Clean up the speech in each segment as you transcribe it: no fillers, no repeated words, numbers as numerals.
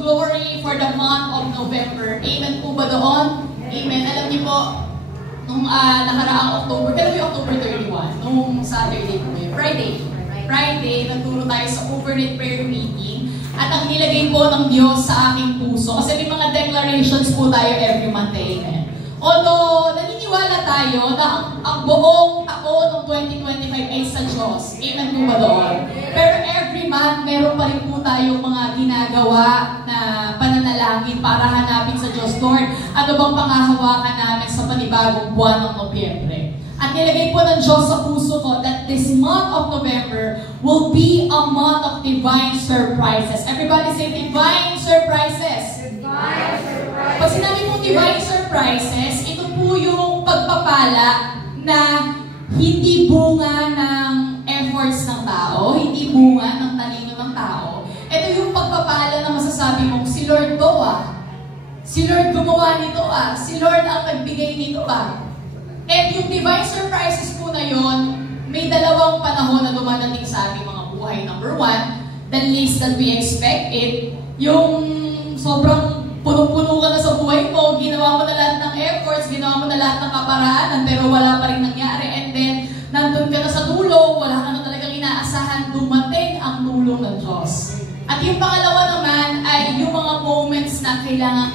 glory for the month of November. Amen po ba doon? Amen. Alam niyo po, nung nakaraang October, kailan yung October 31? Nung Saturday po yun. Friday, nagturo tayo sa overnight prayer meeting. At ang nilagay po ng Diyos sa aking puso. Kasi may mga declarations po tayo every month. Amen. Although, naniniwala tayo na ang buong taon ng 2025 ay sa Diyos. Amen po ba doon? Pero every month, meron pa rin po tayong mga ginagawa na pananalangin para hanapin sa Diyos. Lord, ano bang pangahawakan namin sa panibagong buwan ng Nobyembre? At nilagay po ng Diyos sa puso ko that this month of November will be a month of divine surprises. Everybody say divine surprises. Divine surprises. Pag sinabi mong divine surprises, ito po yung pagpapala na hindi bunga ng efforts ng tao, hindi bunga ng talino ng tao. Ito yung pagpapala na masasabi mong, si Lord to si Lord gumawa nito si Lord ang nagbigay nito At yung divine surprises po na yon, may dalawang panahon na dumadating sa ating mga buhay. Number one, the least that we expect it. Yung sobrang punong-puno ka na sa buhay mo, ginawa mo na lahat ng efforts, ginawa mo na lahat ng kaparaanan, pero wala pa rin nangyari. And then, nandun ka na sa dulo, wala ka na talagang inaasahan, dumating ang tulong ng Diyos. At yung pangalawa naman ay yung mga moments na kailangan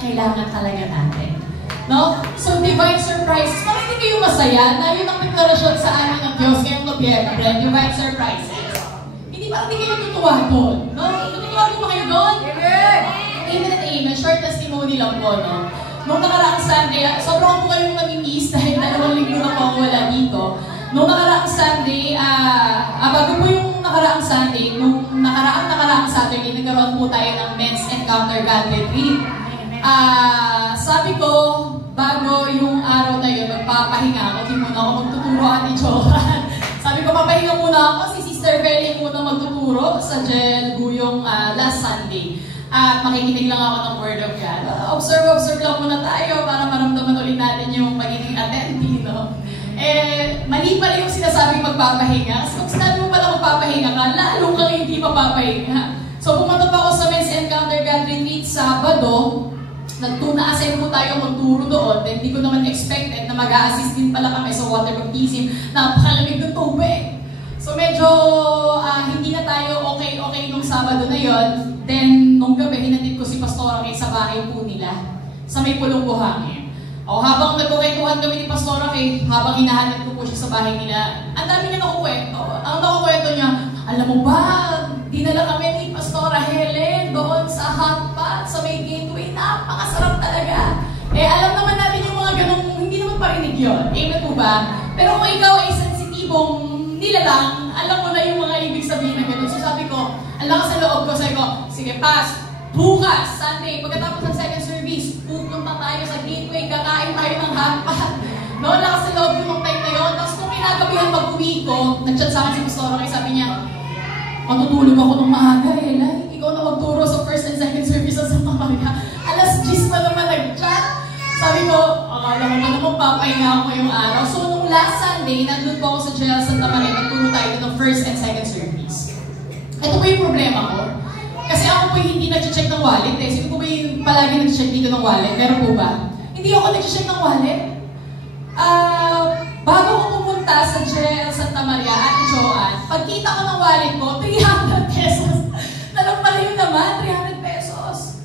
talaga natin. No? So, divine surprises. Bakit hindi kayo masaya na yun ang deklarasyon sa amin ng Diyos ngayong Nobyembre? Divine surprises. Hindi ba hindi kayo tutuwa doon? No? Tutuwa din ba kayo doon? Amen and amen. Short testimony lang po, no? Nung nakaraang Sunday, sobrang po kayong namimiss dahil 2 linggo na po ako wala dito. Nung nakaraang Sunday, bago po yung nakaraang Sunday, nung nakaraang Saturday, nagkaroon po tayo ng Men's Encounter God Retreat. Sabi ko, bago yung araw na yun, magpapahinga ako. Hindi muna ako magtuturo at Johan. Sabi ko, papahinga muna ako. Si Sister Belly muna magtuturo sa Jel Guyong last Sunday. At makikinig lang ako ng Word of God. Observe lang muna tayo para maramdaman ulit natin yung magiging attentive, no? Mali pa rin yung sinasabing magpapahinga. Kasi kung sinabi mo pala magpapahinga ka, lalo kang hindi mapapahinga. So, pumunta pa ako sa Men's Encounter God Retreat Sabado. Nagtuna-assign po tayo magturo doon. Then, hindi ko naman expected na mag-a-assist din pala kami sa water baptism. Napakalamig ng tubig. So, medyo hindi na tayo okay nung Sabado na yon. Then, nung gabi, hinatid ko si Pastora Kay sa bahay po nila. Sa may pulong buhangin. Habang nagkukwentuhan kami ni Pastora Kay, habang hinahanap ko po siya sa bahay nila, ang dami niya nakukwento. Ang nakukwento niya, alam mo ba, dinala kami ni Pastora Helen doon sa hotpot, sa may gateway. Napakasarap talaga. Alam naman natin yung mga ganong, hindi naman parinig yun. Amen po ba? Pero kung ikaw ay sensitibong nilalang, alam mo na yung mga ibig sabihin na gano'n. So sabi ko, ang lakas sa loob ko, sabi ko, sige, Pas, bukas, Sunday, pagkatapos ng second service, pupunta tayo sa gateway, kakain tayo ng hotpot. No, lakas sa loob yung time na yun. Tapos kung kinagabihan pag-uwi ko, nag-chat sa akin si Pastora Kay, sabi niya, matutulog ako ng maaga ikaw na magturo sa first and second service sa Santa Maria. Alas 10 pa naman nag-chat. Sabi ko, akala mo ba naman papahinga ako yung araw. So, nung last Sunday, nandun po ako sa Jail Santa Maria, nagturo tayo ng first and second service. Ito po yung problema ko. Kasi ako po hindi nag-check ng wallet. Sino po ba yung palagi nag-check dito ng wallet? Meron po ba? Hindi ako nag-check ng wallet. Bago ko pumunta sa Jail Santa Maria at Joan, pagkita ko ng wallet ko, 300 pesos. Tanong pala yun naman, 300 pesos.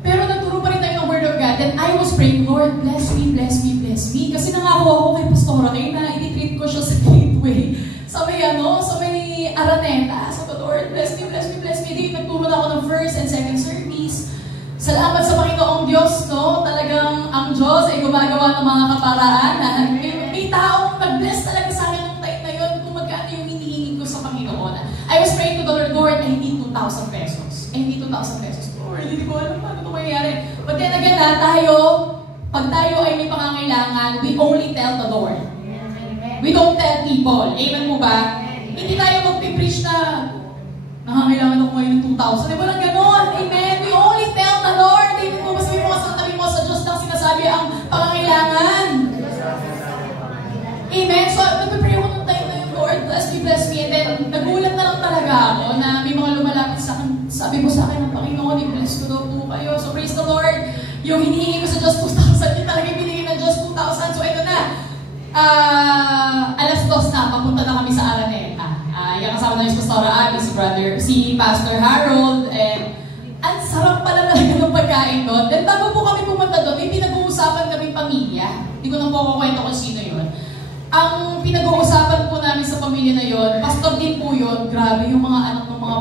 Pero nagturo pa rin tayo ng Word of God. Then I was praying, Lord, bless me, bless me, bless me. Kasi nangako ako kay Pastora Kay na i-treat ko siya sa gateway. Sa may Araneta. So, Lord, bless me, bless me, bless me. Then nagturo na ako ng first and second service. Salamat sa Panginoong Diyos, no? Talagang ang Diyos ay gumagawa ng mga kaparaanan. May taong nag-bless talaga sa akin ng time na yun kung magkano yung hinihingi ko sa Panginoon. I was praying to the Lord, I need 2,000 pesos. I need 2,000 pesos. Lord, hindi ko alam paano ito mangyayari. But then again, pag tayo ay may pangangailangan, we only tell the Lord. We don't tell people. Amen mo ba? Hindi tayo mag-preach na nangangailangan ako ngayon ng 2,000. Walang ganon. Amen. We only tell the Lord. Amen mo ba? Sabi mo sa tabi mo, sa Diyos lang sinasabi ang pangangailangan. Amen. So, nagpipray ko ng time na yung Lord, bless me, blessed me. And then, nagulat na lang talaga ako na may mga lumalapit sa akin. Sabi ko sa akin ng Panginoon, i-bless ko daw po kayo. So, praise the Lord. Yung hinihingi ko sa Diyos 2,000, yung talaga binigay ng Diyos 2,000. So, ito na. Alas 2 na, papunta na kami sa Araneta. Yung kasama na yung Pastora Abby, si Pastor Harold, and ang sarap pala talaga ng pagkain doon. Then bago po kami pumunta doon, may pinag-uusapan kami pamilya. Hindi ko na po kukwento kung sino yun. Ang pinag-uusapan po namin sa pamilya na yun, pastor din po yun. Grabe yung mga anak ng mga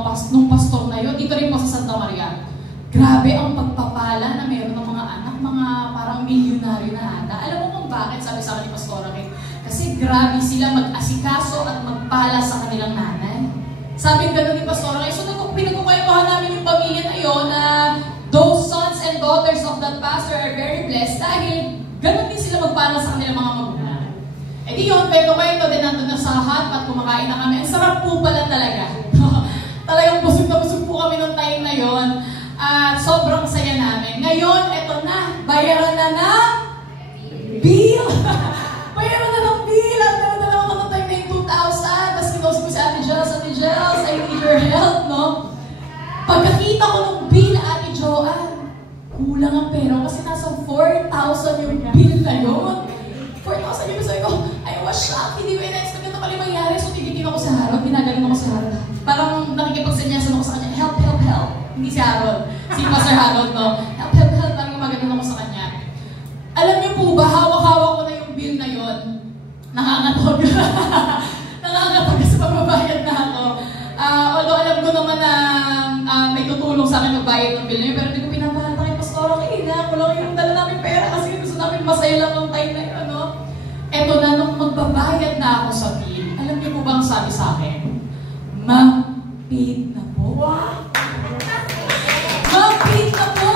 pastor na yun. Dito rin po sa Santa Maria. Grabe ang pagpapala na meron ng mga anak, mga parang milyonaryo na ata. Alam mo kung bakit, sabi sa akin ni Pastora Kate? Kasi grabe sila mag-asikaso at magpala sa kanilang nanay. Sabi gano'n ni Pastora Kate. So pinagkukwentuhan namin yung pamilya na yun na those sons and daughters of that pastor are very blessed dahil gano'n din sila magpala sa kanilang mga magulang. E di yun, kwento-kwento din nandun na sa hotpot, kumakain na kami. Ang sarap po pala talaga. Talagang busog na busog po kami nung time na yun. At sobrang saya namin. Ngayon, eto na, bayaran na na bill. Bayaran na ng bill. At dala ako nung time na yung 2,000. Tapos kinosip ko si Ate Jels, I need your help, no? Pagkakita ko nung bill, Ate Joanne, kulang ang pera kasi nasa 4,000 yung bill na yun. 4,000 yung sabi ko, I was shocked. Hindi ko ina-expect na pala mangyari. So, tigitin ako sa Harold. Ginagaling ako sa Harold. Parang nakikipagsanyasan ako sa kanya, help, help, help. Hindi si Harold. Si Pastor Harold, no? Help, help, help. Parang gumagano'n ako sa kanya. Alam niyo po ba, hawak-hawak ko na yung bill na yun. Nakakatog. Nakakatog kasi pagbabayad na ako. Although alam ko naman na may tutulong sa akin magbayad ng bill na yun, pero hindi ko pinapahata kay Pastor Kate. Kulang yung dala namin pera kasi gusto namin masaya lang ng time na yun, no? Eto na, nung magbabayad na ako sa bill, alam niyo po bang sabi sa akin? Ma'am, paid na po. Wow! Mapit na po!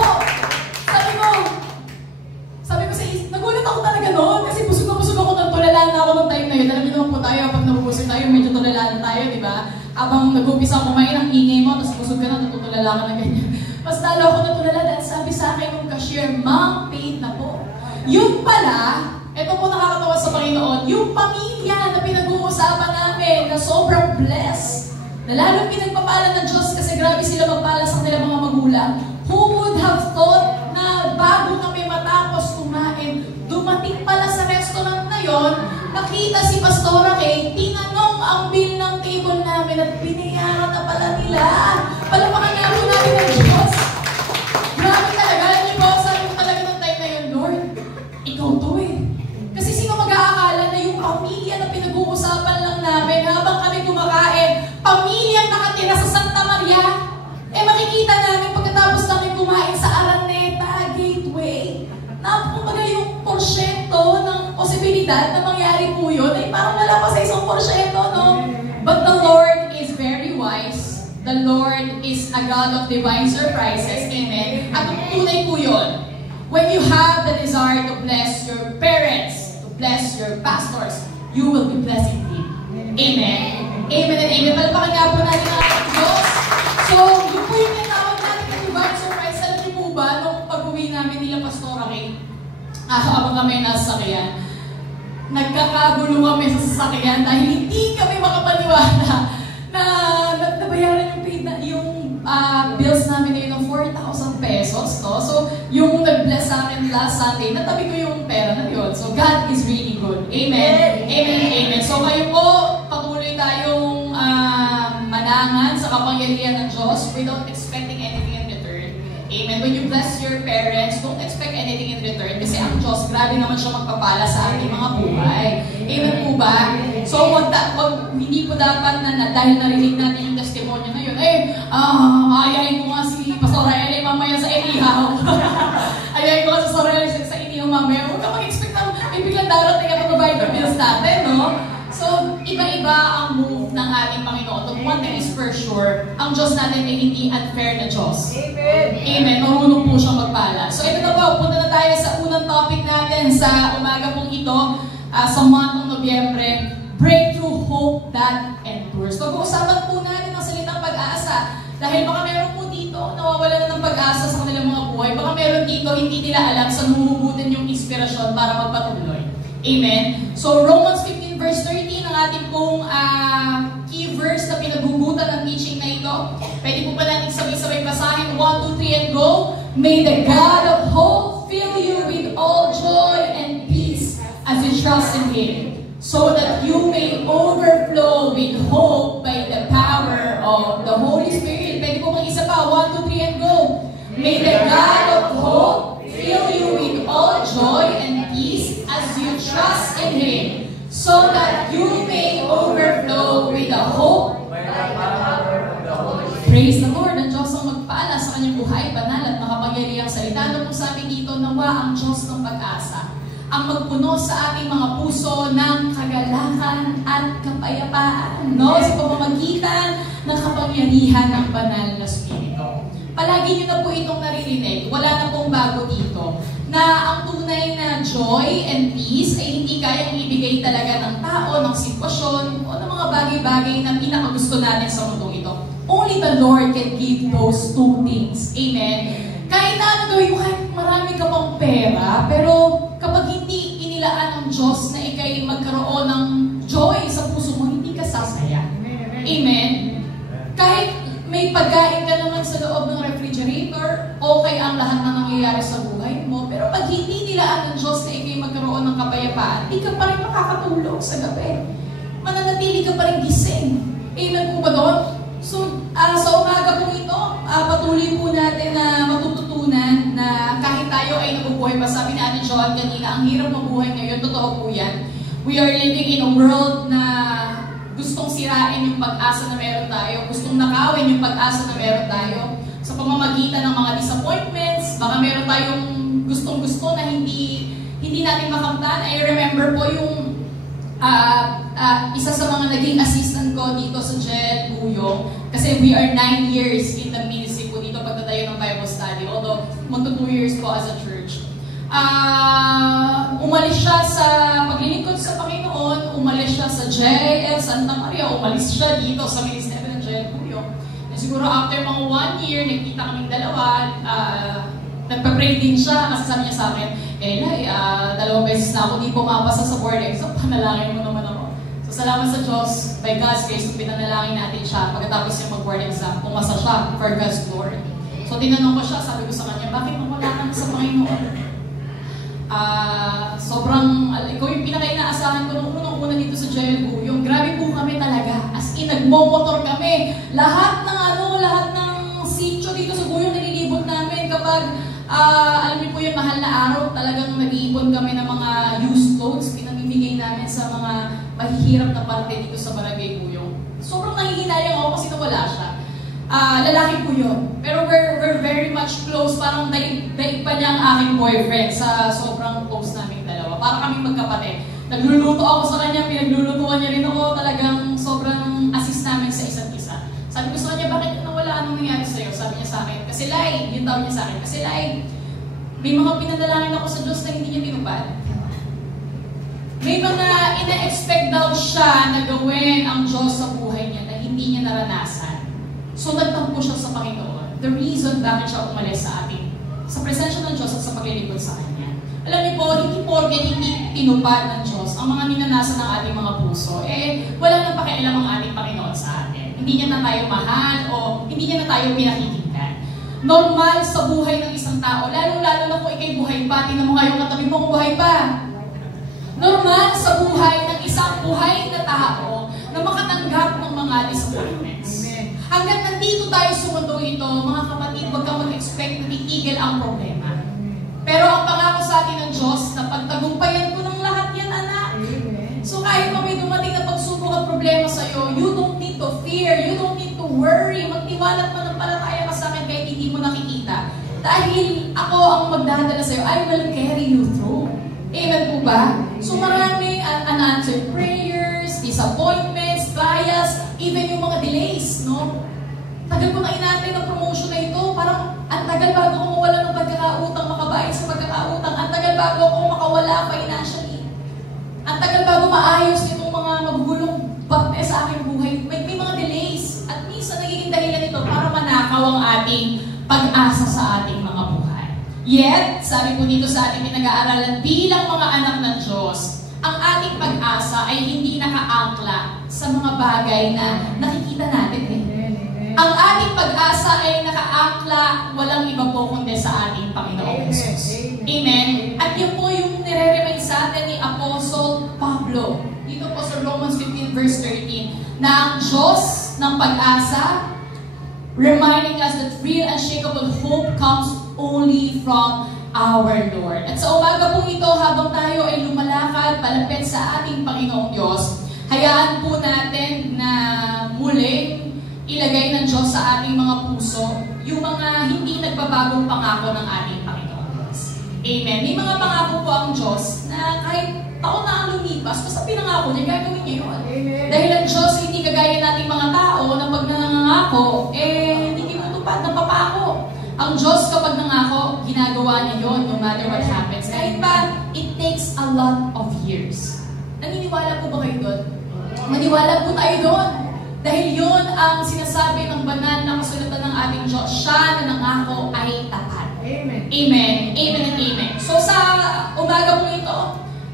Sabi ko sa isip, nagulat ako talaga noon kasi busog ako ng tulalaan na ako ng time na yun. Alam niyo naman po tayo, pag nabubusog tayo, medyo tulalaan tayo, di ba? Abang nag-umpisa ako kumain, ang ingay mo, tapos busog ka na, natutulala ka na ganyan. Mas lalo ako natulala dahil sabi sa akin ng cashier, Ma'am, paid na po. Yung pala, ito po nakakatawa sa Panginoon, yung pamilya na pinag-uusapan namin na sobrang blessed, na lalong pinagpapala ng Diyos kasi grabe sila magpala sa kanilang mga magulang. Who would have thought na bago kami matapos kumain, dumating pala sa restaurant na yon, nakita si Pastora Kate, tinanong ang bill ng table namin at binayaran na pala nila. Palapakan na po namin ng Diyos. Grabe talaga. Alam niyo po, sabi ko talaga ng time na yun, Lord, ikaw to eh. Kasi sino mag-aakala na yung pamilya na pinag-uusapan lang namin habang kami kumakain, pamilyang nakatira sa Santa Maria, makikita namin pagkatapos namin kumain sa Araneta Gateway, na kumbaga yung porsyento ng posibilidad na mangyari po yun, ay parang wala pa sa isang porsyento, no? But the Lord is very wise. The Lord is a God of divine surprises. Amen? At tunay po yun. When you have the desire to bless your parents, to bless your pastors, you will be blessing them. Amen? Amen and amen. Palpakan nga po natin ang ating Diyos. So, yun po yung tinatawag natin ng divine surprise. Alam niyo po ba, nung pag-uwi namin nila Pastora Kate, habang kami nasa sakyan, nagkakagulo kami sa sasakyan dahil hindi kami makapaniwala na nabayaran yung bills namin ngayon ng 4,000 pesos. No? So, yung nag-bless sa akin last Sunday, natabi ko yung pera na yun. So, God is really good. Amen. Amen. Amen. So, ngayon po, patuloy tayong manangan sa kapangyarihan ng Diyos without expecting anything in return. Amen. When you bless your parents, don't expect anything in return kasi ang Diyos, grabe naman siya magpapala sa ating mga buhay. Amen po ba? So, hindi po dapat na dahil narinig natin yung testimonyo na yun, ayayin ko nga si Pastor Riley mamaya sa inihaw. Ayayin ko nga si Pastor Riley sa inihaw mamaya. Huwag ka mag-expect na may biglang darating at mag-provide for bills natin, no? So, iba-iba ang move ng ating Panginoon. So, one thing is for sure, ang Diyos natin ay hindi unfair na Diyos. Amen. Amen. Marunong po siyang magpala. So, ito na po. Punta na tayo sa unang topic natin sa umaga pong ito, sa month ng Nobyembre, Breakthrough Hope That Endures. Pag-uusapan po natin ang salitang pag-asa. Dahil baka meron po dito, nawawala na ng pag-asa sa kanilang mga buhay. Baka meron dito, hindi nila alam saan humuhugutin yung inspirasyon para magpatuloy. Amen. So, Romans 15 verse 13 ang ating pong May the God of hope fill you with all joy and peace as you trust in Him, so that you may overflow with hope by the power of the Holy Spirit. Pwede po mag-isa pa. 1, 2, 3, and go. May the God of hope fill you with all joy and peace as you trust in Him, so that you may overflow with the hope by the power of the Holy Spirit. Praise the Lord. Ang Diyos ang magpaala sa kanyang buhay, banal at makapangyarihang salita. Ano po sabi dito, nawa ang Diyos ng pag-asa ang magpuno sa ating mga puso ng kagalakan at kapayapaan, no? Sa pamamagitan ng kapangyarihan ng banal na Espiritu. Palagi niyo na po itong naririnig, wala na pong bago dito, na ang tunay na joy and peace ay hindi kayang ibigay talaga ng tao, ng sitwasyon, o ng mga bagay-bagay na pinakagusto natin sa mundong ito. Only the Lord can give those two things. Amen? Kahit na ano gawin mo, kahit marami ka pang pera, pero kapag hindi inilaan ng Diyos na ikay magkaroon ng joy sa puso mo, hindi ka sasaya. Amen? Kahit may pagkain ka naman sa loob ng refrigerator, okay ang lahat na nangyayari sa buhay mo, pero pag hindi nilaan ng Diyos na ikay magkaroon ng kapayapaan, hindi ka pa rin makakatulog sa gabi. Mananatili ka pa rin gising. Amen po ba doon? So, sa umaga po ito, patuloy po natin na matututunan na kahit tayo ay nabubuhay pa. Sabi ni Ate Joan kanina, ang hirap mabuhay ngayon, totoo po yan. We are living in a world na gustong sirain yung pag-asa na meron tayo, gustong nakawin yung pag-asa na meron tayo sa pamamagitan ng mga disappointments. Baka meron tayong gustong-gusto na hindi natin makamtan. I remember po yung isa sa mga naging assistant ko dito sa Jet Buyong, kasi we are 9 years in the ministry po dito pagtatayo ng Bible study, although magto 2 years po as a church. Umalis siya sa paglilingkod sa Panginoon, umalis siya sa JL Santa Maria, umalis siya dito sa ministry ng Jet Buyong. Siguro after mga 1 year, nagkita kaming dalawa, nagpa-pray din siya kasi sabi niya sa akin, Eli, 2 beses na ako di pumapasa sa board exam, panalangin mo naman ako. So salamat sa Diyos, by God's grace, kung pinanalangin natin siya, pagkatapos yung mag-board exam, pumasa siya for God's glory. So tinanong ko siya, sabi ko sa kanya, bakit nawala ka na sa Panginoon? Ikaw yung pinaka-inaasahan ko nung unang-una dito sa Jet Buyong. Grabe po kami talaga, as in, nagmo-motor kami. Lahat ng sitio dito sa Buyong nililibot namin kapag alam niyo po yung mahal na araw, talagang nag-iipon kami ng mga used clothes, pinamimigay namin sa mga mahihirap na parte dito sa Barangay Buyong. Sobrang nahihinayang ako kasi nawala siya. Lalaki po yun. Pero we're very much close, parang daig pa niya ang aking boyfriend sa sobrang close namin dalawa. Para kami magkapatid. Nagluluto ako sa kanya, pinaglulutuan niya rin ako, talagang sobrang assist namin sa isa't isa. Sabi ko sa kanya, bakit nawala? Anong nangyari sa'yo? Sabi niya sa akin, kasi Lai, yung tawag niya sa akin, kasi Lai, may mga pinadalangin ako sa Diyos na hindi niya tinupad. May mga ina-expect daw siya na gawin ang Diyos sa buhay niya na hindi niya naranasan. So nagtampo siya sa Panginoon. The reason bakit siya umalis sa ating, sa presensya ng Diyos at sa paglilingkod sa Kanya. Alam niyo po, hindi porket hindi tinupad ng Diyos ang mga ninanasan ng ating mga puso, wala nang pakialam ang ating Panginoon sa atin. Hindi niya na tayo mahal o hindi niya na tayo pinakikinggan. Normal sa buhay ng isang tao, lalo-lalo na kung ikay buhay pa, tingnan mo ngayong katabi mo kung buhay pa. Normal sa buhay ng isang buhay na tao na makatanggap ng mga disappointments. Hanggat nandito tayo sa mundo ito, mga kapatid, huwag kang mag-expect na titigil ang problema. Pero ang pangako sa atin ng Diyos na pagtagumpayan ko ng lahat yan, anak. So kahit pa may dumating na pagsubok at problema sa'yo, you don't need to fear, you don't need to worry. Magtiwala at manampalataya ka sa akin kahit hindi mo nakikita. Dahil ako ang magdadala sa'yo, I will carry you through. Amen po ba? So maraming unanswered prayers, disappointments, trials, even yung mga delays, no? Tagal ko na inantay ng promotion na ito, parang ang tagal bago ako mawala ng pagkakautang, makabayad sa pagkakautang, ang tagal bago ako makawala financially. Ang tagal bago maayos itong mga magugulong bakte sa aking buhay. May mga delays. At minsan nagiging dahilan ito para manakaw ang ating pag-asa sa ating mga buhay. Yet, sabi po dito sa ating pinag-aaralan, bilang mga anak ng Diyos, ang ating pag-asa ay hindi nakaangkla sa mga bagay na nakikita natin. Ang ating pag-asa ay nakaangkla, walang iba po kundi sa ating Panginoong Jesus. Amen? At yun po yung nire-remind sa atin ni Apostle Pablo. Dito po sa Romans 15 verse 13, na ang Diyos ng pag-asa, reminding us that real unshakable hope comes only from our Lord. At sa umaga po ito, habang tayo ay lumalakad palapit sa ating Panginoong Diyos, hayaan po natin na muling ilagay ng Diyos sa ating mga puso yung mga hindi nagbabagong pangako ng ating Panginoong Diyos. Amen. May mga pangako po ang Diyos na kahit taon na ang lumipas, basta pinangako niya, gagawin niya yun. Amen. Dahil ang Diyos hindi kagaya nating mga tao na pag nangangako, hindi tinutupad, napapako. Ang Diyos kapag nangako, ginagawa niya yun no matter what happens. Kahit pa, it takes a lot of years. Naniniwala po ba kayo doon? Maniwala po tayo doon. Dahil yun ang sinasabi ng banal na kasulatan ng ating Diyos. Siya na nangako ay tapat. Amen. Amen. Amen and amen. So sa umaga po ito,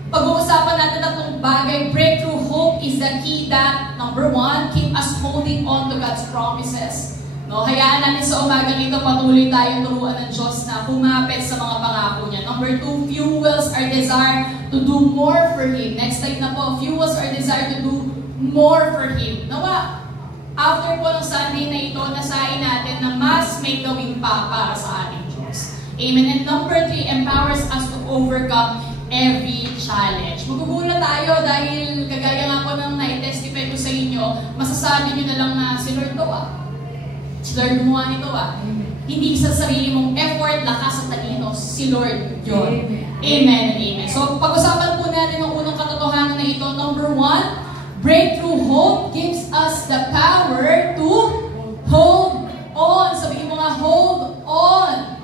pag-uusapan natin tatlong bagay. Breakthrough hope is the key that, number one, keep us holding on to God's promises. No, hayaan natin sa umaga nito patuloy tayong turuan ng Diyos na kumapit sa mga pangako niya. Number two, fuels our desire to do more for Him. Next time na po, fuels our desire to do more for Him. Nawa, after po ng Sunday na ito, nasain natin na mas may gawin pa para sa ating Diyos. Amen. And number three, empowers us to overcome every challenge. Magugulat tayo dahil kagaya nga po ng na-testify ko sa inyo, masasabi nyo na lang na si Lord to Si Lord gumawa nito Hindi sa sarili mong effort, lakas at talino. Si Lord yun. Amen and amen. So pag-usapan po natin ang unang katotohanan na ito. Number one, breakthrough hope gives us the power to hold on. Sabihin mo nga, hold on.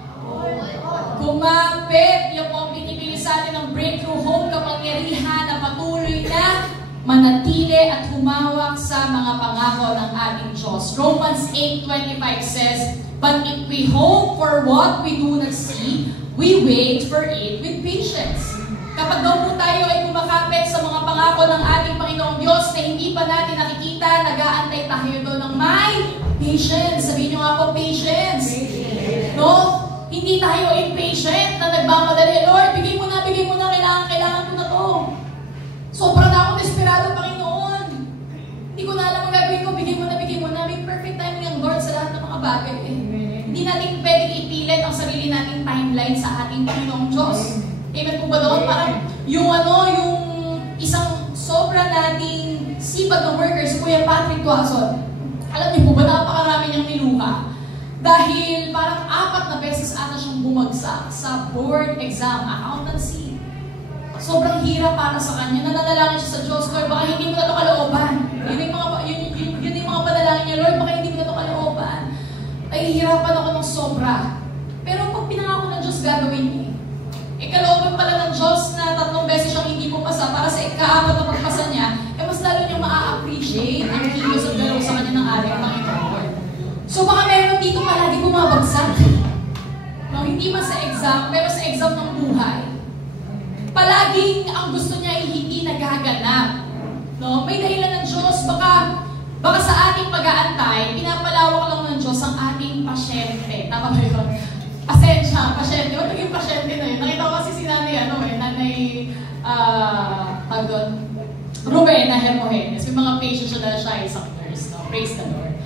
Kumapit. Yung po ang binibigay sa atin ng breakthrough hope, kapangyarihan na patuloy na manatili at humawak sa mga pangako ng ating Diyos. Romans 8:25 says, "But if we hope for what we do not see, we wait for it with patience." Kapag daw po tayo ay kumakapit sa mga pangako ng ating Panginoong Diyos na hindi pa natin nakikita, nag-aantay tayo doon ng may patience. Sabihin nyo nga po, patience. No? Hindi tayo impatient na nagmamadali. Lord, bigay mo na, kailangan ko na to. Sobrang na akong desperado, Panginoon. Hindi ko na alam ang gagawin ko, bigay mo na. May perfect timing ang Lord sa lahat ng mga bagay. Hindi natin pwedeng ipilit ang sarili nating timeline sa ating Panginoong Diyos. Amen po ba doon? Parang yung isang sobra nating sipag ng workers, si Kuya Patrick Tuason. Alam niyo po ba, napakarami niyang niluha. Dahil parang 4 na beses ata siyang bumagsak sa board exam, accountancy. Sobrang hirap para sa kanya. Nananalangin siya sa Diyos, Lord, baka hindi mo na ito kalooban. Yun yung mga panalangin niya, Lord, baka hindi mo na ito kalooban. Nahihirapan ako ng sobra. Pero pag pinangako ng Diyos, gagawin niya. Kalooban pala ng Diyos na 3 beses siyang hindi pumasa para sa ika-4 na pagpasa niya, mas lalo niyang maa-appreciate ang kilos at galaw sa kanya ng ating Panginoon. So baka meron dito palagi bumabagsak. No, hindi man sa exam, pero sa exam ng buhay. Palaging ang gusto niya ay hindi nagaganap. No? May dahilan ng Diyos, baka sa ating pag-aantay, pinapalawak lang ng Diyos ang ating pasyente. Tama ba yun? Pasyente. Huwag naging pasyente na yun. Nakita ko kasi si nanay, Rowena Hermogenes. May mga patients siya dahil siya ay isang nurse. No? Praise the Lord.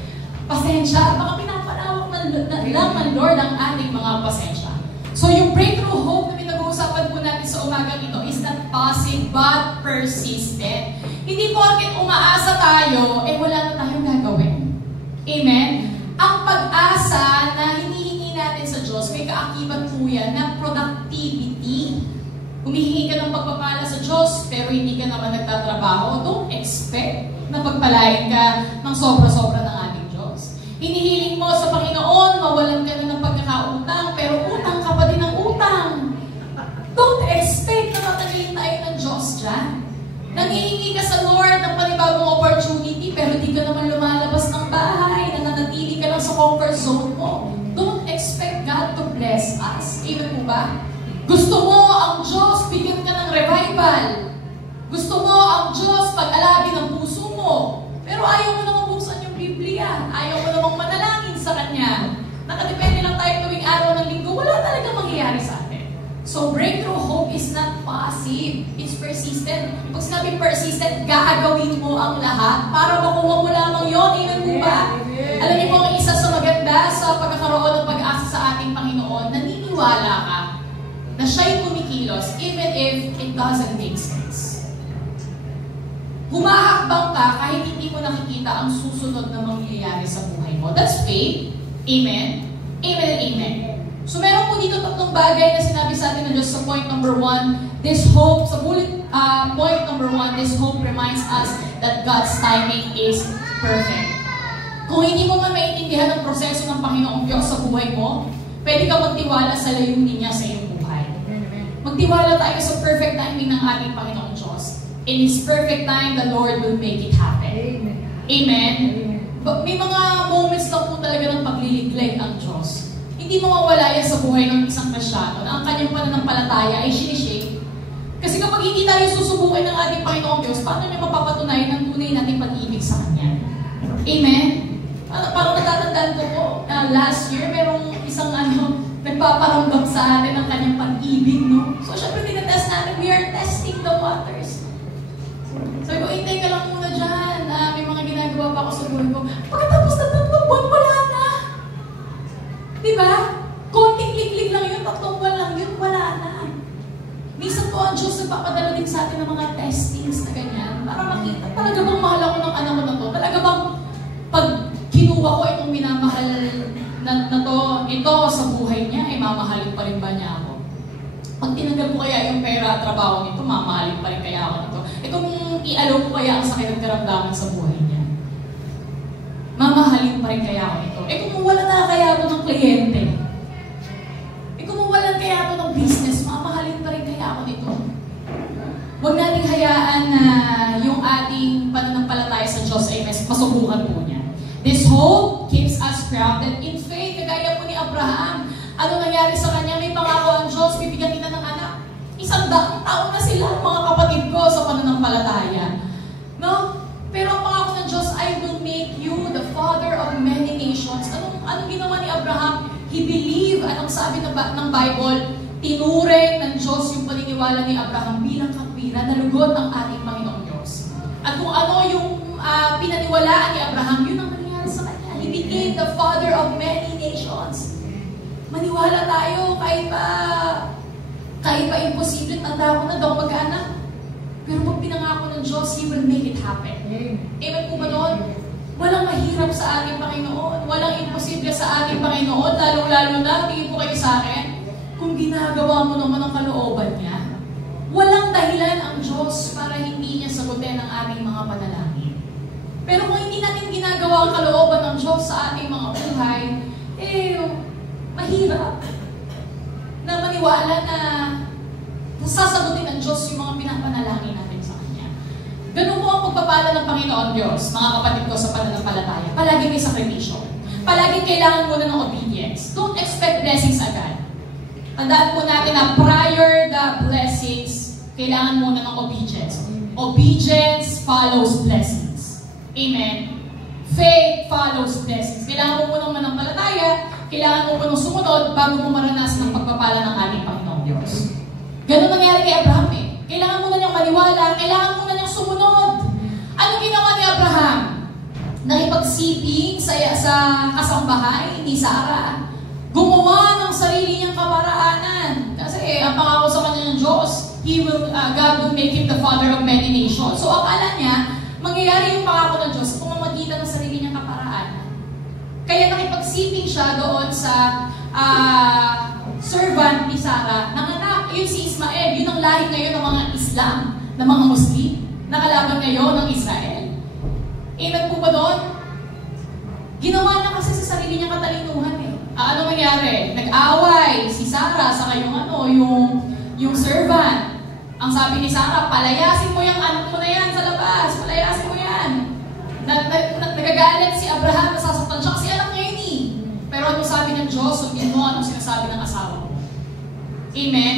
Pasensya. Baka pinapalawak lang ng Lord ang ating mga pasensya. So yung breakthrough hope na pinag-uusapan po natin sa umagang ito is not passive but persistent. Hindi porket umaasa tayo, wala na tayong gagawin. Amen? Ang pag-asa na hinihingi natin sa Diyos, may kaakibat po yan na productivity. Humihingi ka ng pagpapala sa Diyos, pero hindi ka naman nagtatrabaho. Don't expect na pagpalain ka ng sobra-sobra ng ating Diyos. Hinihiling mo sa Panginoon, mawalan ka na ng pagkakautang, pero utang ka pa din ng utang. Don't expect na matagalin tayo ng Diyos dyan. Nanghihingi ka sa Lord ng panibagong opportunity, pero di ka naman lumalabas ng bahay, nananatili ka lang sa comfort zone mo. Don't expect God to bless us. Amen po ba? Gusto mo ang Diyos, bigyan ka ng revival. Gusto mo ang Diyos, pag-alabin ang puso mo. Pero ayaw mo namang buksan yung Biblia. Ayaw mo namang manalangin sa Kanya. mangyayari sa atin. So, breakthrough hope is not passive. It's persistent. Pag sinabi persistent, gagawin mo ang lahat para makuha mo lamang yun. Amen po ba? Alam niyo po, ang isa sa maganda sa pagkakaroon ng pag-asa sa ating Panginoon, naniniwala ka na siya'y kumikilos even if it doesn't make sense. Humahakbang ka kahit hindi mo nakikita ang susunod na mangyayari sa buhay mo. That's faith. Amen? Amen and amen. So meron po dito tatlong bagay na sinabi sa atin na Diyos sa point number 1. This hope, sa bullet point number 1, this hope reminds us that God's timing is perfect. Kung hindi mo man maintindihan ang proseso ng Panginoong Diyos sa buhay mo, pwede ka magtiwala sa layunin niya sa iyong buhay. Magtiwala tayo sa perfect timing ng ating Panginoong Diyos. In His perfect time, the Lord will make it happen. Amen? May mga moments lang po talaga ng pagliliglig ang Diyos. Hindi mawawala yan sa buhay ng isang Kristyano na ang kanyang pananampalataya ay sinishake. Kasi kapag hindi tayo susubukin ng ating Panginoong Diyos, paano niya mapapatunayan ang tunay nating pag-ibig sa Kanya? Amen? Parang natatandaan ko po, last year, merong isang nagpaparamdam sa atin ng kanyang pag-ibig, no? So, syempre, tinatest natin, we are testing the waters. Sabi ko, hintay ka lang muna dyan. May mga ginagawa pa ako sa buhay ko. Pagkatapos na 3 buwan, wala na. Diba? Konting liklik lang yun, 3 buwan lang yun, wala na. Minsan po ang Diyos nagpapadala din sa atin ng mga testings na ganyan para makita, talaga bang mahal ako ng anak ko na to? Talaga bang pag kinuha ko itong minamahal na to, ito sa buhay niya, mamahalin pa rin ba niya ako? Pag tinanggal ko kaya yung pera at trabaho nito, mamahalin pa rin kaya ako nito. Itong i-allow ko kaya ang sakit at karamdaman sa buhay niya. Mamahalin pa rin kaya ako nito. Kung wala na kaya ako ng kliyente, kung wala kaya ako ng business, mamahalin pa rin kaya ako nito. Huwag nating hayaan na yung ating pananampalataya sa Diyos ay masubukan po niya. This hope keeps us grounded in faith. Kagaya po ni Abraham. Ano nangyari sa kanya? May pangako ang Diyos, bibigyan kita ng anak. 100 taon na sila, mga kapatid ko, sa pananampalataya. No? Pero ang pangako ng Diyos, I will make you the father of many nations. Anong ginawa ni Abraham? He believed. Anong sabi ng Bible? Tinuring ng Diyos yung paniniwala ni Abraham bilang katwiran na lugod ng ating Panginoong Diyos. At kung ano yung pinaniwalaan ni Abraham, yun ang nangyari sa kanya. He became the father of many nations. Maniwala tayo kahit pa imposible, tanda ko na daw mag-anak. Pero pag pinangako ng Diyos, He will make it happen. Amen po ba doon? Walang mahirap sa ating Panginoon. Walang imposible sa ating Panginoon. Lalong-lalo na, tingin po kayo sa akin, kung ginagawa mo naman ang kalooban niya, walang dahilan ang Diyos para hindi niya sagutin ang ating mga panalangin. Pero kung hindi natin ginagawa ang kalooban ng Diyos sa ating mga buhay, mahirap na maniwala na sasagutin ng Diyos yung mga pinapanalangin natin sa Kanya. Ganun po ang pagpapala ng Panginoon Diyos, mga kapatid ko sa pananampalataya. Palagi may sakripisyo. Palagi kailangan muna ng obedience. Don't expect blessings agad. Tandaan po natin na prior the blessings, kailangan muna ng obedience. Obedience follows blessings. Amen? Faith follows blessings. Kailangan mo munang manampalataya, kailangan mo munang sumunod bago mo maranasan ang pagpapala ng ating Panginoong Diyos. Ganun nangyari kay Abraham eh. Kailangan muna niyang maniwala, kailangan muna niyang sumunod. Ano ginawa ni Abraham? Nakipagsiping sa kasambahay ni Sarah. Gumawa ng sarili niyang kaparaanan. Kasi ang pangako sa kanya ng Diyos, God will make him the father of many nations. So akala niya, mangyayari yung pangako ng Diyos kung mamagitan ng sarili niyang kaparaanan. Kaya nakipagsiping siya doon sa servant ni Sarah. Nanganak, yun si Ismael. Yun ang lahi ngayon ng mga Islam, ng mga Muslim. Nakalaban ngayon ng Israel. Amen po ba doon? Ginawa na kasi sa sarili niyang katalinuhan eh. Ano nangyari? Nag-away si Sarah sa yung servant. Ang sabi ni Sarah, palayasin mo yung anak mo na yan sa labas. Palayasin mo yan. Nagagalit si Abraham, nasasaktan siya kasi anak niya yun eh. Pero ano sabi ng Diyos, sundin mo anong sinasabi ng asawa mo. Amen?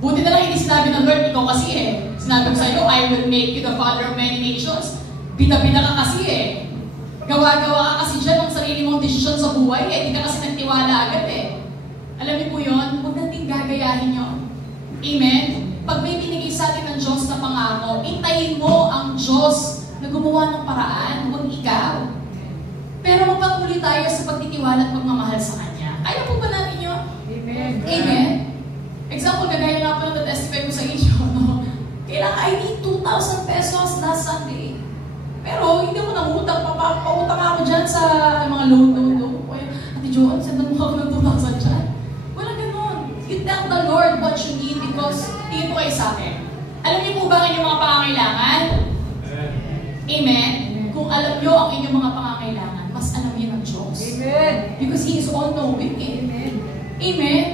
Buti na lang hindi sinabi ng Lord, ikaw kasi eh. Sinabi ko sa iyo, I will make you the father of many nations. Bida-bida ka kasi eh. Gawa-gawa ka kasi dyan ng sarili mong desisyon sa buhay eh. Hindi ka kasi nagtiwala agad eh. Alam niyo po yun? Huwag natin gagayahin yun. Amen? Pag may binigay sa atin ng Diyos na pangako, intayin mo ang Diyos na gumawa ng paraan, huwag ikaw. Pero magpatuloy tayo sa pagtitiwala at pagmamahal sa Kanya. Kaya po ba natin yun? Amen. Amen? Example, kagaya nga po na testify ko sa inyo, no? Kailangan, I need 2,000 pesos last Sunday. Pero hindi ako nangutang, pautang ako dyan sa mga loan. Ate Joan, sendan mo ako ng 2,000 dyan. Wala ganun. You tell the Lord what you need because tingin po kayo sa akin. Alam niyo po ba ang inyong mga pangangailangan? Amen? Kung alam niyo ang inyong mga pangangailangan, mas alam niyo ng Diyos. Amen. Because He is all-knowing. Amen. Amen?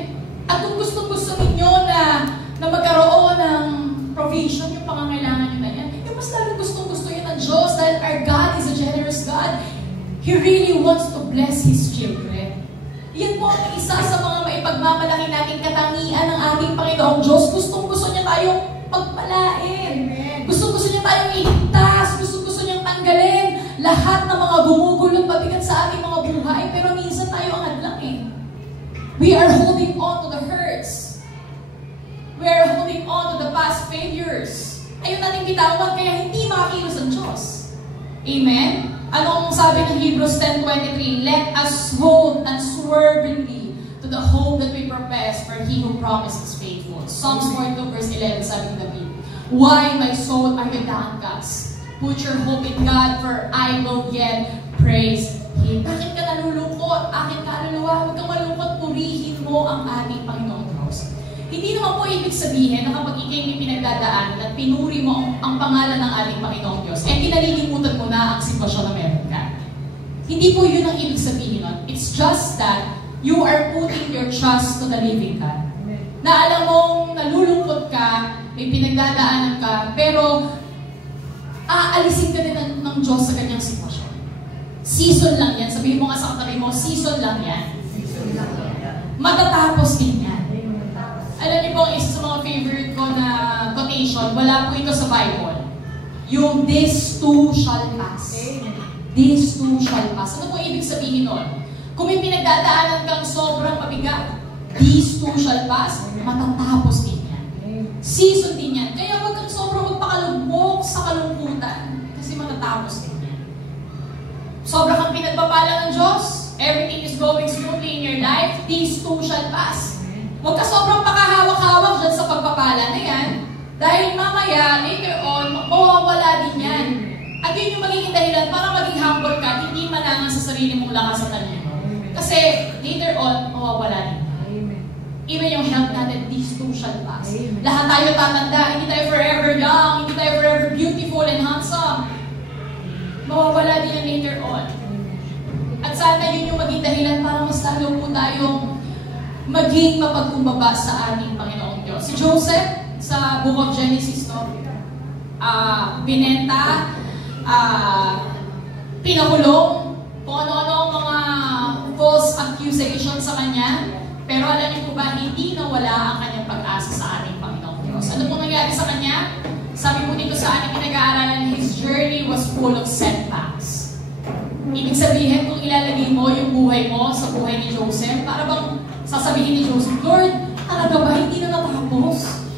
At kung gusto ninyo na magkaroon ng provision, yung pangangailangan nyo na yan, yung mas lalo gusto yun ng Diyos dahil our God is a generous God. He really wants to bless His children. Yan po ang isa sa mga maipagmamalaki nating katangian ng ating Panginoong Diyos. Gusto niya tayong pagpalain. Gusto niya tayong iligtas. Gusto niyang tanggalin lahat ng mga gumugulong pabigat sa ating mga buhay. Pero minsan tayo ang hadlang eh. We are holding on to the hurts. We are holding on to the past failures. Ayun natin bitawan kaya hindi makakilos ang Diyos. Amen? Anong sabi ng Hebrews 10:23? Let us hold unswervingly to the hope that we profess, for He who promised is faithful. Psalms 42 verse 11, sabi ng David, why, my soul, are you downcast? Put your hope in God, for I will yet praise Him. Bakit ka nalulungkot? Aking kaluluwa, huwag kang malungkot, purihin mo ang ating Panginoong Diyos. Hindi naman po ibig sabihin na kapag ikay may pinagdadaanan at pinuri mo ang pangalan ng ating Panginoong Diyos, eh kinalilimutan mo na ang sitwasyon na meron ka. Hindi po yun ang ibig sabihin nun. It's just that you are putting your trust to the living God. Na alam mong nalulungkot ka, may pinagdadaanan ka, pero aalisin ka din ng Diyos sa kanyang sitwasyon. Season lang yan. Sabihin mo nga sa katabi mo, season lang yan. Matatapos din yan. Alam niyo po, isa sa mga favorite ko na quotation, wala po ito sa Bible. Yung this too shall pass. This too shall pass. Ano po ibig sabihin nun? Kung may pinagdadaanan kang sobrang mabigat, this too shall pass, matatapos din yan. Season din yan. Kaya huwag kang sobrang magpakalugmok sa kalungkutan. Kasi matatapos din yan. Sobrang kang pinagpapala ng Diyos, everything is going smoothly in your life, this too shall pass. Huwag ka sobrang pakahawak-hawak dyan sa pagpapala na yan. Dahil mamaya, later on, mawawala din yan. At yun yung magiging dahilan para maging humble ka, hindi manangan sa sarili mong lakas sa kanya. Kasi later on, mawawala din. Even yung health natin, these too shall pass. Lahat tayo tatanda, hindi tayo forever young, hindi tayo forever beautiful and handsome. Mawawala din yan later on. At sana yun yung maging dahilan para mas lalo po tayong maging mapagkumbaba sa ating Panginoong Diyos. Si Joseph, sa Book of Genesis, no? Binenta, pinakulong, kung ano-ano mga false accusations sa kanya. Pero alam niyo po ba, hindi nawala ang kanyang pag-asa sa ating Panginoong Diyos. Ano po nangyari sa kanya? Sabi po dito sa ating pinag-aaralan, his journey was full of setbacks. Ibig sabihin, kung ilalagay mo yung buhay mo sa buhay ni Joseph, para bang sasabihin ni Joseph, Lord, talaga ba hindi na natapos?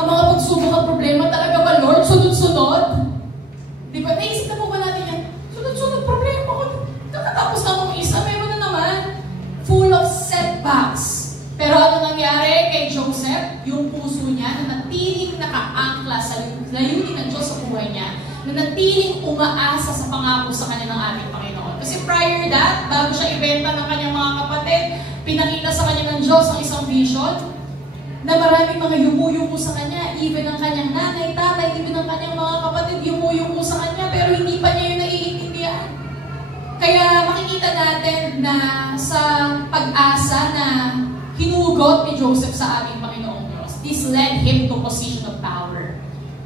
Ang mga pagsubok at problema, talaga ba, Lord? Sunod-sunod? Di ba? Naisip na po ba natin yan? Sunod-sunod problema. Kakatapos na mong isa, meron na naman. Full of setbacks. Pero ano nangyari kay Joseph? Yung puso niya na natiling nakaangkla sa layunin ng Diyos sa buhay niya, na natiling umaasa sa pangako sa kanya ng ating Panginoon. Kasi prior that, bago siya ibenta ng kanyang mga kapatid, pinakita sa kanya ng Diyos ang isang vision na maraming mga yumuyuko sa kanya, even ang kanyang nanay, tatay, even ang kanyang mga kapatid, yumuyuko sa kanya, pero hindi pa niya yun naiintindihan. Kaya makikita natin na sa pag-asa na hinugot ni Joseph sa ating Panginoong Diyos, this led him to position of power.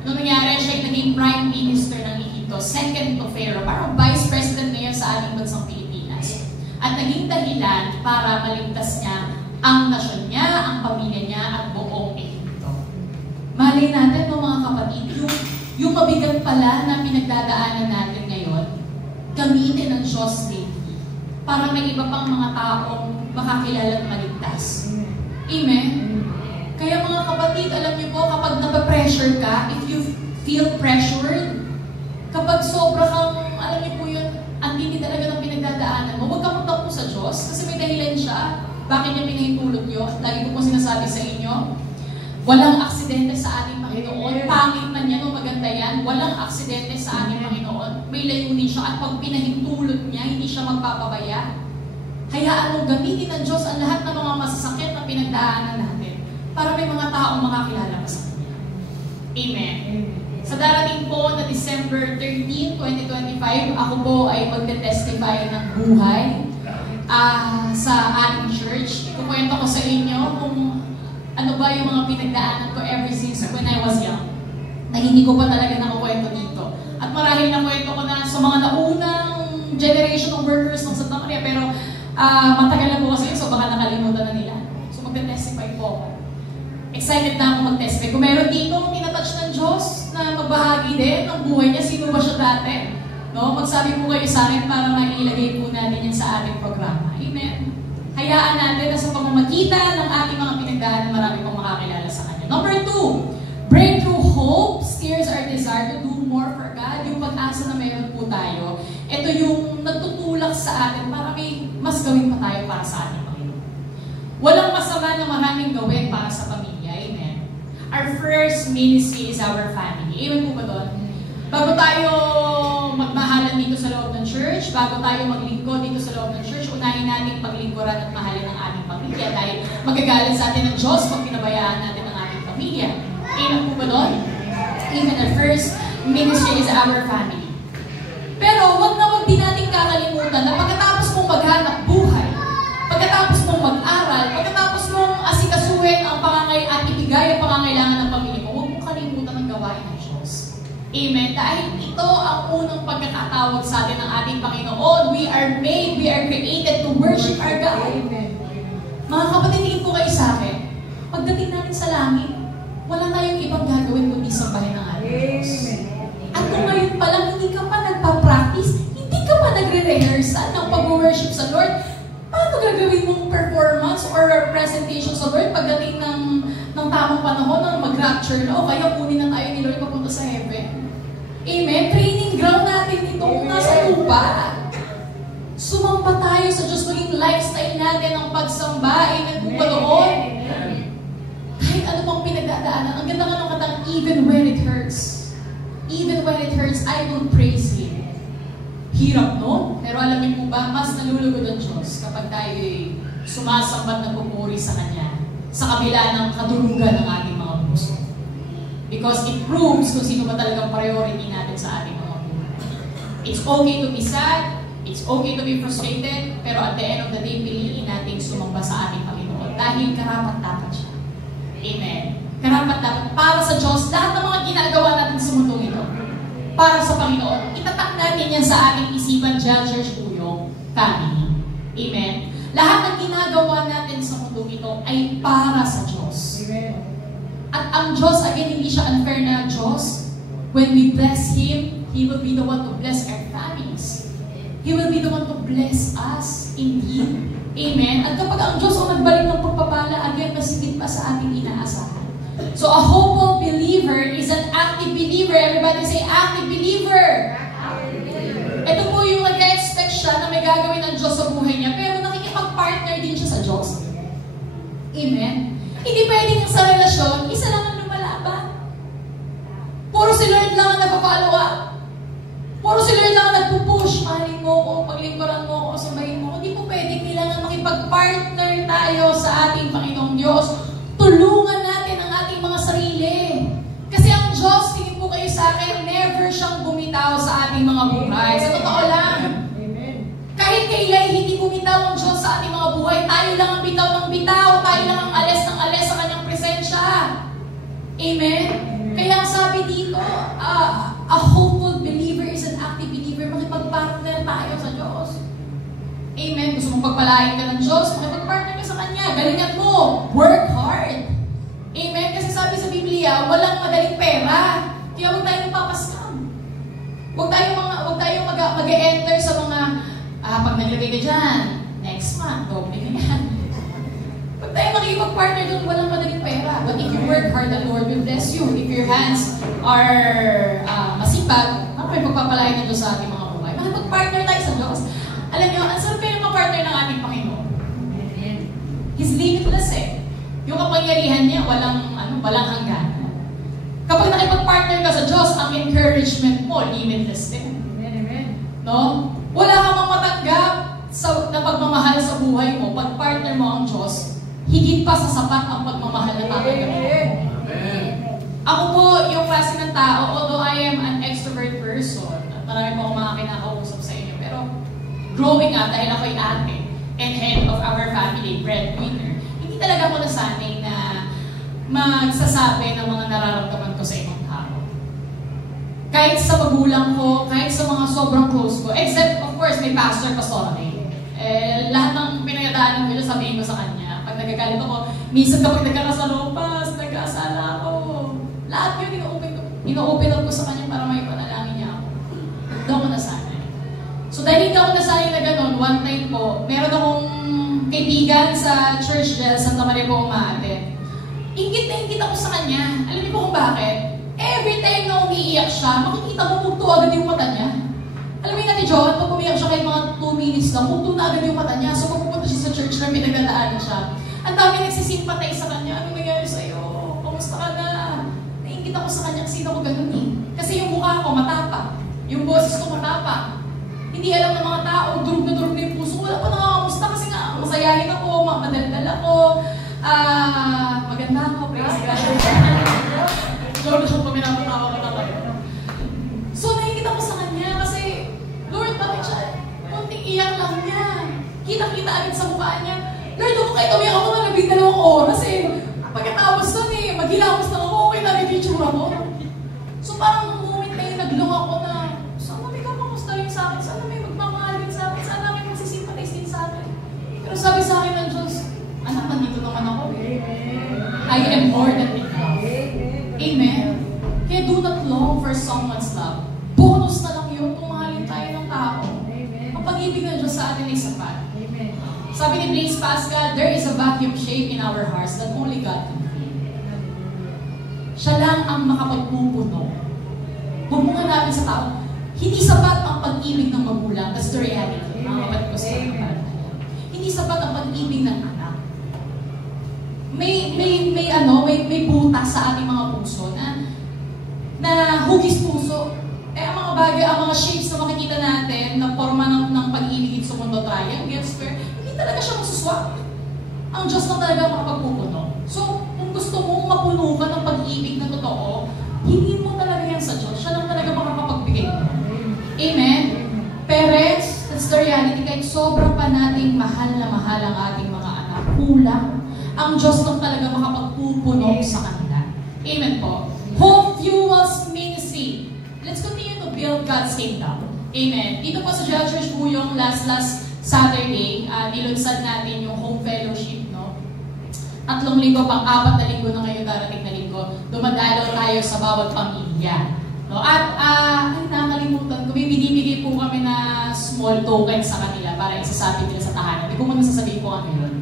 Ano nangyari? Siya ay naging Prime Minister ng Egypto, second to Pharaoh, parang Vice President ngayon sa ating bansang Pilipinas. At naging dahilan para maligtas niya ang nasyon niya, ang pamilya niya, at buong Egypto. Malay natin, mga kapatid, yung mabigat pala na pinagdadaanan natin ngayon, gamitin ng Diyos lately para may iba pang mga taong makakilala at maligtas. Amen? Kaya mga kapatid, alam niyo po, kapag napapressure ka, if you feel pressured, kapag sobra kang, alam niyo po yun, ang tindi talaga ng pinagdadaanan mo, huwag kang magtakbo sa Diyos, kasi may dahilan siya. Bakit niya pinahintulot niyo? Lagi ko po sinasabi sa inyo, walang aksidente sa ating Panginoon. Pangit man yan o maganda yan, walang aksidente sa ating Panginoon. May layunin siya at pag pinahintulot niya, hindi siya magpapabaya. Hayaan mong gamitin ng Diyos ang lahat ng mga masasakit na pinagdaanan natin para may mga taong makakilala ka sa Kanya. Amen. Sa darating po na December 13, 2025, ako po ay magte-testify ng buhay sa ating church. Ikukwento ko sa inyo kung ano ba yung mga pinagdaanan ko ever since when I was young, na hindi ko pa talaga nakukwento dito. At marahil nakwento ko na sa mga naunang generation of workers ng Santa Maria, pero matagal na po kasi yun, so baka nakalimutan na nila. So magte-testify po ako. Excited na ako mag-testify. Kung meron dito tinatouch ng Diyos na magbahagi din ng buhay niya, sino ba siya dati? No? Magsabi po kayo sa akin para mailagay po natin yan sa ating programa. Amen. Hayaan natin na sa pamamagitan ng ating mga pinagdaanan, marami pong makakilala sa Kanya. Number 2, breakthrough hope steers our desire to do more for God. Yung pag-asa na meron po tayo, ito yung nagtutulak sa atin para may mas gawin pa tayo para sa ating Panginoon. Walang masama na maraming gawin para sa pamilya. Amen. Our first ministry is our family. Amen po ba doon? Bago tayo magmahalan dito sa loob ng church, bago tayo maglingkod dito sa loob ng church, unahin natin paglingkuran at mahalin ang ating pamilya dahil magagalit sa atin ng Diyos pag pinabayaan natin ang ating pamilya. Amen po ba doon? Amen. Our first ministry is our family. Pero wag din natin kakalimutan na pagkatapos mong maghanap buhay, pagkatapos mong mag-aral, pagkatapos mong asikasuhin ang at ibigay ang pangangailangan ng pamilya mo, huwag mong kalimutan ang gawain ng Diyos. Amen. Dahil ito ang unang pagkakatawag sa atin ng ating Panginoon. We are created to worship our God. Amen. Mga kapatid, tingin po kayo sa akin, pagdating natin sa langit, wala tayong ibang gagawin kundi sambahin ng ating Diyos. At kung ngayon pa lang, hindi ka pa nagpa-practice, hindi ka pa nagre-rehearsal ng pag-worship sa Lord, paano gagawin mong performance or presentation sa Lord pagdating ng tamang panahon na mag-rapture na o kaya kunin na tayo ni Lord papunta sa heaven? Amen? Training ground natin ito nasa lupa. Sumamba tayo sa Diyos, maging lifestyle natin ang pagsamba. Amen po ba doon? Kahit ano pang pinagdadaanan, ang ganda nga ng katang, even when it hurts. Even when it hurts, I will praise Him. Hirap, no? Pero alam niyo po ba, mas nalulugod ang Diyos kapag tayo sumasambat ng pupuri sa Kanya sa kabila ng kadulugan ng ating mga puso. Because it proves kung sino ba talagang priority natin sa ating mga buhay. It's okay to be sad, it's okay to be frustrated, pero at the end of the day, piliin natin sumamba sa ating Panginoon dahil karapat-dapat siya. Amen. Karapat-dapat para sa Diyos, lahat ng mga ginagawa natin sa mundong ito, para sa Panginoon, itatak natin yan sa ating isipan, Church Uyong family. Amen. Lahat ng ginagawa natin sa mundong ito ay para sa Diyos. Amen. At ang Diyos, again, hindi siya unfair na Diyos. When we bless Him, He will be the one to bless our families. He will be the one to bless us indeed. Amen. At kapag ang Diyos ang nagbalik ng pagpapala, again, masigit pa sa ating inaasahan. So a hopeful believer is an active believer. Everybody say, active believer. Ito po yung nag-expect siya na may gagawin ng Diyos sa buhay niya, pero nakikipag-partner din siya sa Diyos. Amen? Hindi pwedeng sa relasyon, isa lang ang lumalaban. Puro si Lord lang ang nagpa-follow up. Puro si Lord lang ang nagpupush. Mahalin mo ko, paglingkuran mo ko, sambahin mo ko. Hindi po pwedeng, kailangan makipag-partner tayo sa ating Panginoong Diyos. Tulungan natin ang ating mga sarili. Kasi ang Diyos, tingin po kayo sa akin, never siyang bumitaw sa ating mga buhay. Sa totoo lang. Amen. Kahit kailan hindi bumitaw ang Diyos sa ating mga buhay, tayo lang ang bitaw ng bitaw, tayo lang ang alis ng alis sa Kanyang presensya. Amen? Kaya ang sabi dito, a hopeful believer is an active believer. Makipag-partner tayo sa Diyos. Amen? Gusto mong pagpalain ka ng Diyos, makipag-partner ka sa Kanya. Galingan mo. Work hard. Amen? Kasi sabi sa Biblia, walang madaling pera. Kaya huwag tayong papaskam. Huwag tayong mag-e-enter sa mga, pag maglagay ka dyan. Next month, doble na yan. Pag tayo makikipag-partner doon, walang madaling pera. But if you work hard, the Lord will bless you. If your hands are masipag, may pagpapalain na Diyos sa ating mga buhay. Makipag-partner tayo sa Diyos. Alam niyo, ang sarap kayo partner ng ating Panginoon. He's limitless eh. Yung kapangyarihan niya, walang hanggan. Kapag nakipag-partner ka sa Diyos, ang encouragement mo, limitless din. No? Wala kang matanggap na pagmamahal sa buhay mo. Pag partner mo ang Diyos, higit pa sa sapat ang pagmamahal na tatanggapin mo. Ako po, yung klase ng tao, although I am an extrovert person, at marami po akong mga kinakausap sa inyo, pero growing up, dahil ako'y ate and head of our family, breadwinner, hindi talaga ako nasanay na magsasabi ng mga nararamdaman ko sa ibang tao. Kahit sa magulang ko, kahit sa mga sobrang close ko, except, of course, may pastor, lahat ng pinagdaanan ko, sabihin ko sa kanya. Pag nagagalit ako, minsan kapag nagkakasalopas, nagkasala ako, lahat yun ino-open up ko sa kanya para may panalangin niya ako. Hindi ako nasanay. So dahil hindi ako nasanay na gano'n, one time po, meron akong kaibigan sa church dahil Santa Maria po umaaten. Ingit na ingit ako sa kanya. Alam niyo po kung bakit? Every time na umiiyak siya, makikita mo mugto agad yung mata niya. Alam mo yung Ate John, pag umiyak siya kahit mga 2 minutes lang, mugto na agad yung mata niya. So pag pupunta siya sa church na pinagdadaanan siya, ang dami nagsisimpatay sa kanya. Ano nangyari sa'yo? Kamusta ka na? Naingit ako sa kanya kasi ako ganun eh. Kasi yung mukha ko matapang. Yung boses ko matapang. Hindi alam ng mga tao, durog na yung puso. Wala pa nakakamusta kasi nga, masayahin ako, madaldal ako, maganda ako, praise God. Lord, ako pa minapatawa ko naman. So, nakikita ko sa kanya kasi, Lord, bakit siya? Kunting iyak lang niya. Kita-kita agad sa mukha niya. Lord, ako kahit umiyak ako na nabing 2 oras eh. Pagkatapos nun eh, maghilamos na ako, okay na rin yung tsura ko. So, parang moment na yun, naglong ako na, saan mo ikaw kamusta rin sa akin? Saan may magmamahal din sa akin? Saan namin magsisimpatize din sa akin? Pero sabi sa akin ng Diyos, anak, nandito naman ako. I am more than enough. Amen? Kaya do not long for someone's love. Bonus na lang yun kung mahalin tayo ng tao. Ang pag-ibig ng Diyos sa atin ay sapat. Sabi ni Blaise Pascal, there is a vacuum shape in our hearts that only God can fill. Siya lang ang makapagpupuno. Huwag mo hanapin sa tao. Hindi sapat ang pag-ibig ng magulang. That's the reality. Mga kapatid ko sa kapatid. Hindi sapat ang pag-ibig ng anak. May butas sa ating mga puso na hugis puso. Ang mga bagay, ang mga shapes na makikita natin na forma ng pag-ibig sa mundo, triangle, square, hindi talaga siya masuswak. Ang Diyos lang talaga makapagpupuno. So, kung gusto mong mapuno ka ng pag-ibig na totoo, hindi mo talaga yan sa Diyos. Siya lang talaga makapagbigay mo. Amen? Parents, that's the reality. Kahit sobrang pa nating mahal na mahal ang ating mga anak, kulang. Ang Diyos lang talaga makapagpupuno sa kanila. Amen po. Home Fuels Ministry. Let's continue to build God's kingdom. Amen. Dito po sa Jewel Church po yung last Saturday, nilunsad natin yung home fellowship, no? 3 linggo, 4 na linggo na ngayon, darating na linggo. Dumadalaw tayo sa bawat pamilya. No? At, nakalimutan ko, may binibigay po kami na small token sa kanila para isasabi nila sa tahanan. Hindi ko muna sasabihin po ano yun.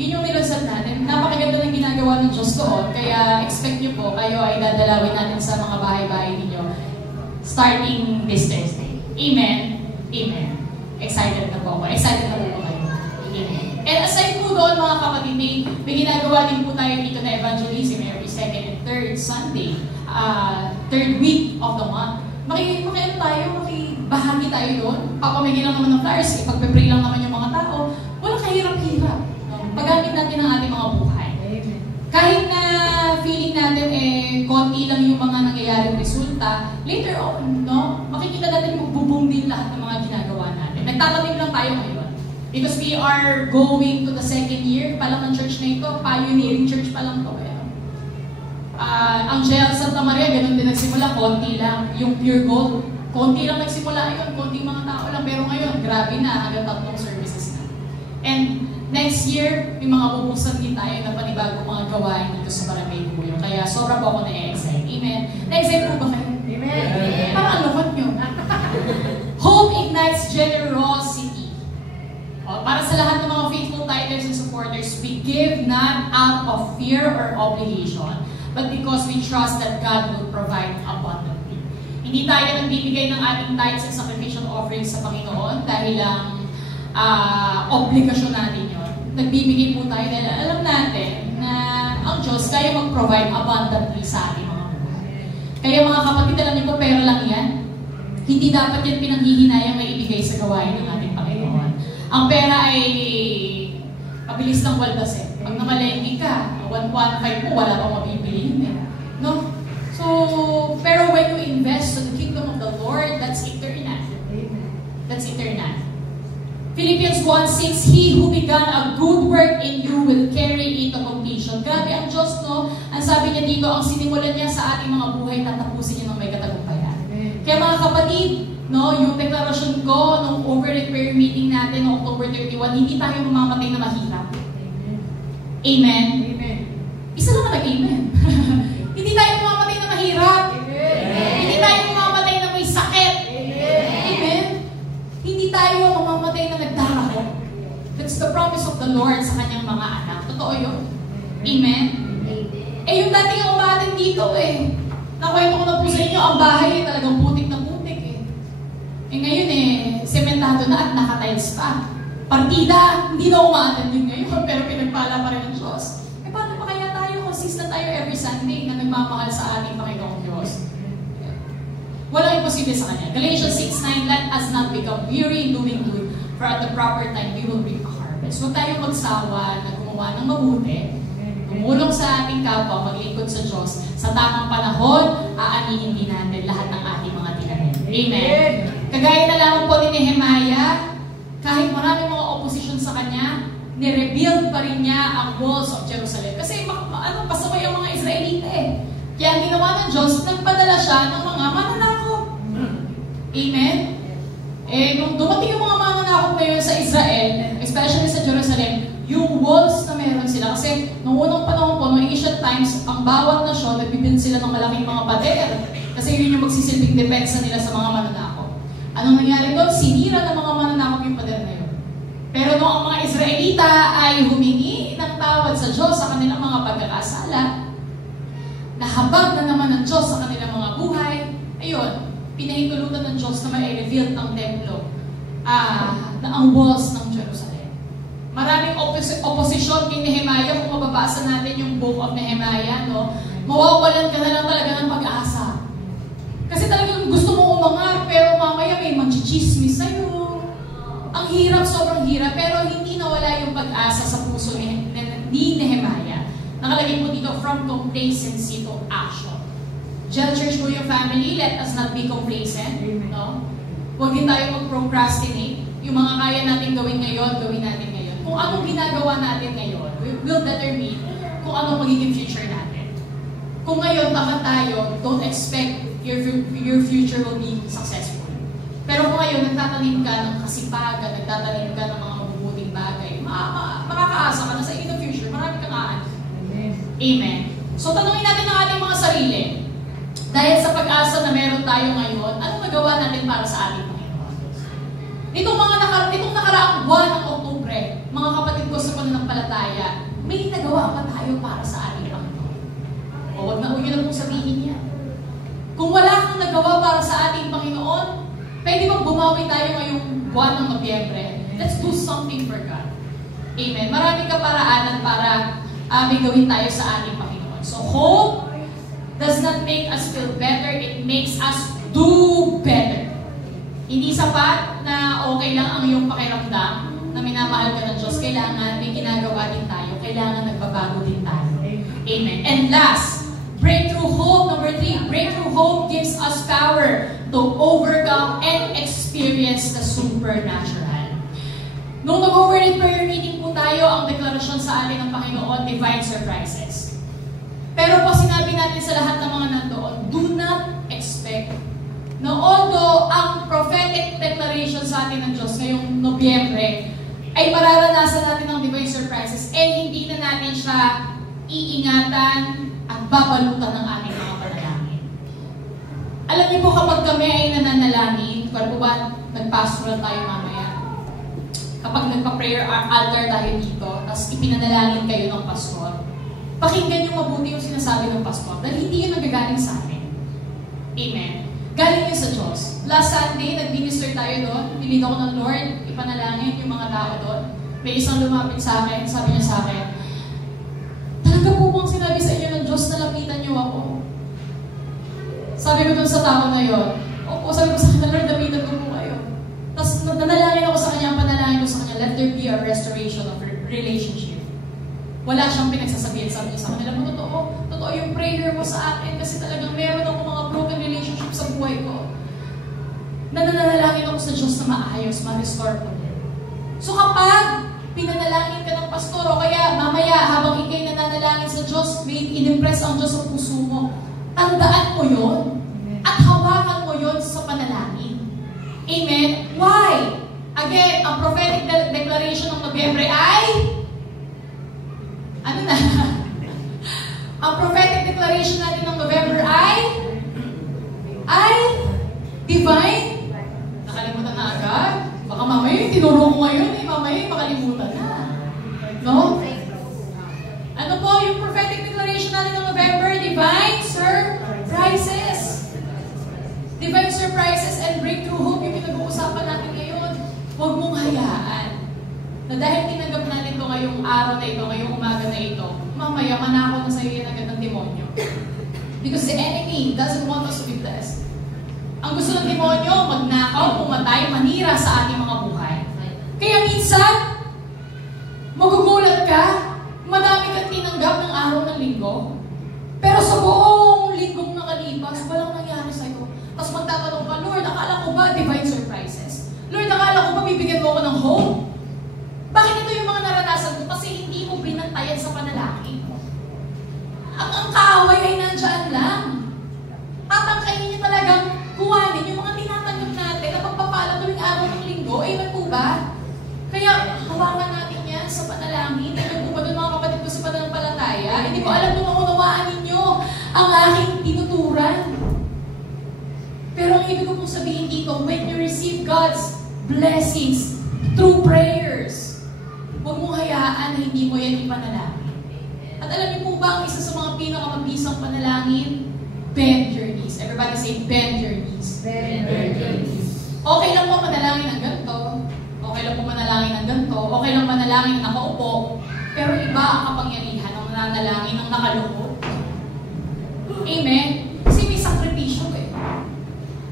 Yun yung nilunsad natin. Napakaganda ng ginagawa ng Diyos doon. Kaya expect nyo po, kayo ay dadalawin natin sa mga bahay-bahay ninyo starting this Thursday. Amen? Amen. Excited na po ako. Excited na po kayo. Amen. And aside po doon, mga kapatid, may ginagawa din po tayo dito na evangelism every 2nd and 3rd Sunday. 3rd week of the month. Makikiano tayo, makibahagi tayo doon. Papamigay lang naman ng flyers. Ipagpe-pray lang naman yung mga tao. Walang kahirap-hirap. Paggamit natin ang ating mga buhay. Kahit na feeling natin konti lang yung mga nangyayaring resulta, later on, no, makikita natin magbo-boom din lahat ng mga ginagawa natin. Nagtatanim lang tayo ngayon. Because we are going to the 2nd year pa lang ng church na ito, pioneering church pa lang ito. Ang Jewel Santa Maria, ganun din nagsimula, konti lang. Yung Pure Gold, konti lang nagsimula yun, konting mga tao lang. Pero ngayon, grabe na, hanggang 3 services na. And next year, may mga pupusan din tayo na panibagong mga gawain dito sa Barangay Buyo. Kaya sobra po ako na-excite. Amen. Na-excite po ba kayo? Amen. Parang alokot nyo. Hope ignites generosity. supporters, we give not out of fear or obligation, but because we trust that God will provide abundantly. Hindi tayo nagbibigay ng ating tithes and sacrificial offerings sa Panginoon dahil lang obligasyon natin yun. Nagbibigay po tayo dahil alam natin na ang Diyos kaya mag-provide abundantly sa ating mga buhay. Kaya mga kapatid, alam niyo po, pera lang yan. Hindi dapat yan pinanghihinayang may ibigay sa gawain ng ating Panginoon. Ang pera ay mabilis ng waldas eh. Pag namalengke ka, 1.5 mo, wala pang mabibili yun eh. No? So, pero when you invest to the kingdom of the Lord, that's eternal. That's eternal. Philippians 1:6, He who began a good work in you will carry it to completion. Grabe ang Diyos, no? Ang sabi niya dito, ang sinimulan niya sa ating mga buhay, tatapusin niya ng may katagumpayan. Kaya mga kapatid, no, yung deklarasyon ko nung overnight prayer meeting natin noong October 31, hindi tayo mamamatay na mahirap. Amen? Amen. Isa lang na nag-amen. Hindi tayo mamamatay na mahirap. Amen. Hindi tayo mamamatay na may sakit. Amen. Amen. Hindi tayo mamamatay na nagdarako. That's the promise of the Lord sa kanyang mga anak. Totoo yun. Amen? Eh yung dating ang umatin dito eh. Nakwento ko na po sa inyo, ang bahay eh, talagang putik na putik eh. Eh ngayon eh, sementado na at naka-tiles pa. Partida, hindi na umaatan yun ngayon, pero pinagpala pa rin ng Diyos. Eh paano pa kaya tayo? Consistent tayo every Sunday na nagmamahal sa ating Panginoong Diyos. Walang imposible sa Kanya. Galatians 6:9, let us not become weary in doing good, for at the proper time we will reap a harvest. Huwag tayong magsawa na gumawa ng mabuti, tumulong sa ating kapwa, maglingkod sa Diyos. Sa tamang panahon, aanihin din natin lahat ng ating mga tinanim. Amen. Kagaya na lamang po ni Nehemiah, kahit maraming mga opposition sa kanya, nirebuild pa rin niya ang walls of Jerusalem. Kasi pasaway ang mga Israelita eh. Kaya ang ginawa ng Diyos, nagpadala siya ng mga mananakop. Amen? Eh, nung dumating yung mga mananakop ngayon sa Israel, especially sa Jerusalem, yung walls na meron sila. Kasi nung unang panahon po, noong ancient times, ang bawat nasyon, nagbibuild sila ng malaking mga pader. Kasi yun yung magsisilbing depensa nila sa mga mananakop. Anong nangyari doon? Sinira ng mga mananakop yung pader na yun. Pero nung ang mga Israelita ay humingi ng tawad sa Diyos sa kanilang mga pagkakasala, nahabag na naman ng Diyos sa kanilang mga buhay, ayun, pinahintulutan ng Diyos na ma-reveal ang templo, na ang walls ng Jerusalem. Maraming opposition kay Nehemiah. Kung mababasa natin yung book of Nehemiah, no, mawawalan ka na lang talaga ng pag-asa. Kasi talagang gusto mo umangat, pero mamaya may mag-chismis sa'yo. Ang hirap, sobrang hirap, pero hindi nawala yung pag-asa sa puso ni Nehemiah. Nakalagay po dito, from complacency to action. Gel Church po yung family, let us not be complacent. No? Huwag din tayo mag-procrastinate. Yung mga kaya natin gawin ngayon, gawin natin ngayon. Kung anong ginagawa natin ngayon, will determine kung anong magiging future natin. Kung ngayon, tamad tayo, don't expect your future will be successful. Pero kung ngayon, nagtatanim ka ng kasipagan, nagtatanim ka ng mga mabubuting bagay, makakaasa ka na sa in the future, marami kang aanin. Amen. So, tanungin natin ang ating mga sarili. Dahil sa pag-asa na meron tayo ngayon, anong nagawa natin para sa ating Panginoon? Nitong nakaraang buwan ng Oktubre, mga kapatid ko sa pananampalataya, may nagawa pa tayo para sa ating Panginoon. O, huwag na yun na pong sabihin niya. Kung wala kang nagawa para sa ating Panginoon, pwede bang bumawi tayo ngayong buwan ng Nobyembre? Let's do something for God. Amen. Maraming kaparaanan para may gawin tayo sa ating Panginoon. So, hope does not make us feel better. It makes us do better. Hindi sapat na okay lang ang iyong pakiramdam na minamahal ka ng Diyos. Kailangan may ginagawa din tayo. Kailangan nagbabago din tayo. Amen. And last, breakthrough hope. Number 3, breakthrough hope gives us power to overcome and experience the supernatural. Nung nag-overnight prayer meeting po tayo, ang deklarasyon sa atin ng Panginoon, divine surprises. Pero po sinabi natin sa lahat ng mga nandoon, do not expect na although ang prophetic declaration sa atin ng Diyos ngayong Nobyembre ay mararanasan natin ng divine surprises, hindi na natin siya iingatan at babalutan ng ating mga panalangin. Alam niyo po, kapag kami ay nananalangin, kung po ba nagpastoral tayo mamaya, kapag nagpa-prayer altar tayo dito, tapos ipinanalangin kayo ng pastor, pakinggan yung mabuti yung sinasabi ng pastor, dahil hindi yun nagagaling sa akin. Amen. Galing yun sa Diyos. Last Sunday, nag-minister tayo doon, pinili ako ng Lord, ipanalangin yung mga tao doon. May isang lumapit sa akin, sabi niya sa akin, talaga po bang sinabi sa inyo ng Diyos na lapitan niyo ako? Sabi ko doon sa tao na yun, opo, sabi ko sa kanya, Lord, lapitan ko po kayo. Tapos nanalangin ako sa kanya, panalangin ko sa kanya, let there be a restoration of relationship. Wala siyang pinagsasabihin, sabi niya sa kanila, totoo yung prayer mo sa akin kasi talagang meron ako mga broken relationship sa buhay ko. Nananalangin ako sa Diyos na maayos, ma-restore ko. So kapag pinanalangin ka ng pastor o kaya mamaya habang ikay nananalangin sa Diyos, may inimpress ang Diyos sa puso mo, tandaan mo yun at hawakan mo yun sa panalangin. Amen? Why? Again, ang prophetic declaration ng Nobyembre ay ano na? Ang prophetic declaration natin ng November ay divine. Nakalimutan na agad. Baka mamaya, tinuro ko ngayon mamaya makalimutan na. No? Ano po yung prophetic declaration natin ng November? Divine surprises. Divine surprises and breakthrough hope yung pinag-uusapan natin ngayon. Huwag mong hayaan na dahil tinanggap natin ito ngayong araw na ito, ngayong umaga na ito, mamaya manakaw na sa iyo yan agad ng demonyo. Because the enemy doesn't want us to be blessed. Ang gusto ng demonyo, magnakaw, pumatay, manira sa ating mga buhay. Kaya minsan, magugulat ka, madami kang tinanggap ng araw ng linggo, pero sa buong linggong nakalipas, walang nangyari sa'yo. Tapos magtatanong ka, Lord, akala ko ba divine surprises? Lord, akala ko ba bibigyan mo ako ng hope? Bakit ito yung mga naranasan ko? Kasi hindi mo binantayan sa panalangin. Ang kaaway ay nandyan lang. Tatangkayin niya talagang kuhanin yung mga tinatanggap natin na pagpapala tuwing araw ng linggo. Amen po ba? Kaya hawakan natin yan sa panalangin. Amen po ba doon mga kapatid ko sa pananampalataya? Hindi ko alam kung maunawaan ninyo ang aking tinuturan. Pero ang ibig ko pong sabihin dito, when you receive God's blessings through prayers, huwag mong hayaan na hindi mo yan ipanalangin. At alam niyo po ba ang isa sa mga pinakamabisang panalangin? Bend your knees. Everybody say, bend your knees. Bend your knees. Okay lang po manalangin ng ganito. Okay lang po manalangin ng ganito. Okay lang manalangin ng nakaupo. Pero iba ang kapangyarihan ng nanalangin ng nakalukot. Amen? Kasi may sakripisyo eh.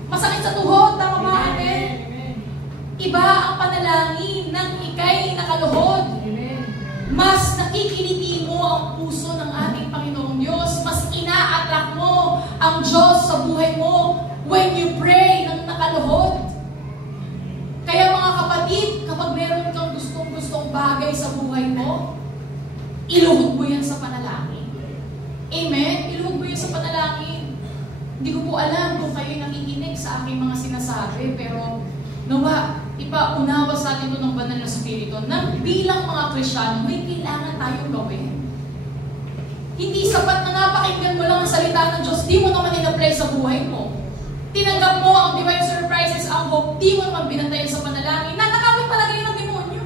Masakit sa tuhod, tama ba natin? Iba ang panalangin ng ikay nakaluhod. Mas nakikiliti mo ang puso ng ating Panginoong Diyos. Mas ina-attract mo ang Diyos sa buhay mo when you pray ng nakaluhod. Kaya mga kapatid, kapag meron kang gustong bagay sa buhay mo, iluhod mo yan sa panalangin. Amen? Iluhod mo yan sa panalangin. Hindi ko po alam kung kayo nakikinig sa aking mga sinasabi, pero nawa, ipaunawa sa atin ito ng banal na spirito na bilang mga Kristyano, may kailangan tayong gawin. Hindi sapat na napakinggan mo lang ang salita ng Diyos, di mo naman in-apply sa buhay mo. Tinanggap mo ang divine surprises, ang hope, di mo naman binantayan sa panalangin. Nanakawin talaga yun ng demonyo.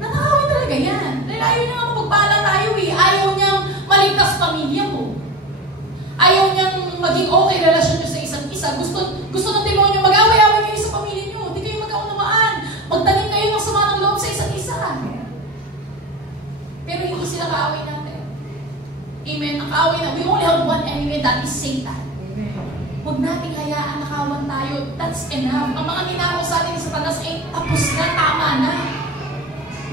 Nanakawin talaga yan. Dahil ayaw niya nga magpala tayo eh. Ayaw niyang maligtas pamilya mo. Ayaw niyang maging okay relasyon niyo sa isa't isa. Gusto ng demonyo mag-away-away kayo sa pamilya niyo. Hindi kayo magkaunawaan. Magtanim kayo ng sama ng loob sa isa't isa. Pero hindi sila kaaway natin. Amen. Ang kaaway na, we only have one enemy, that is Satan. Huwag nating hayaan nakawan tayo. That's enough. Ang mga ninakaw sa atin sa Satanas ay tapos na, tama na.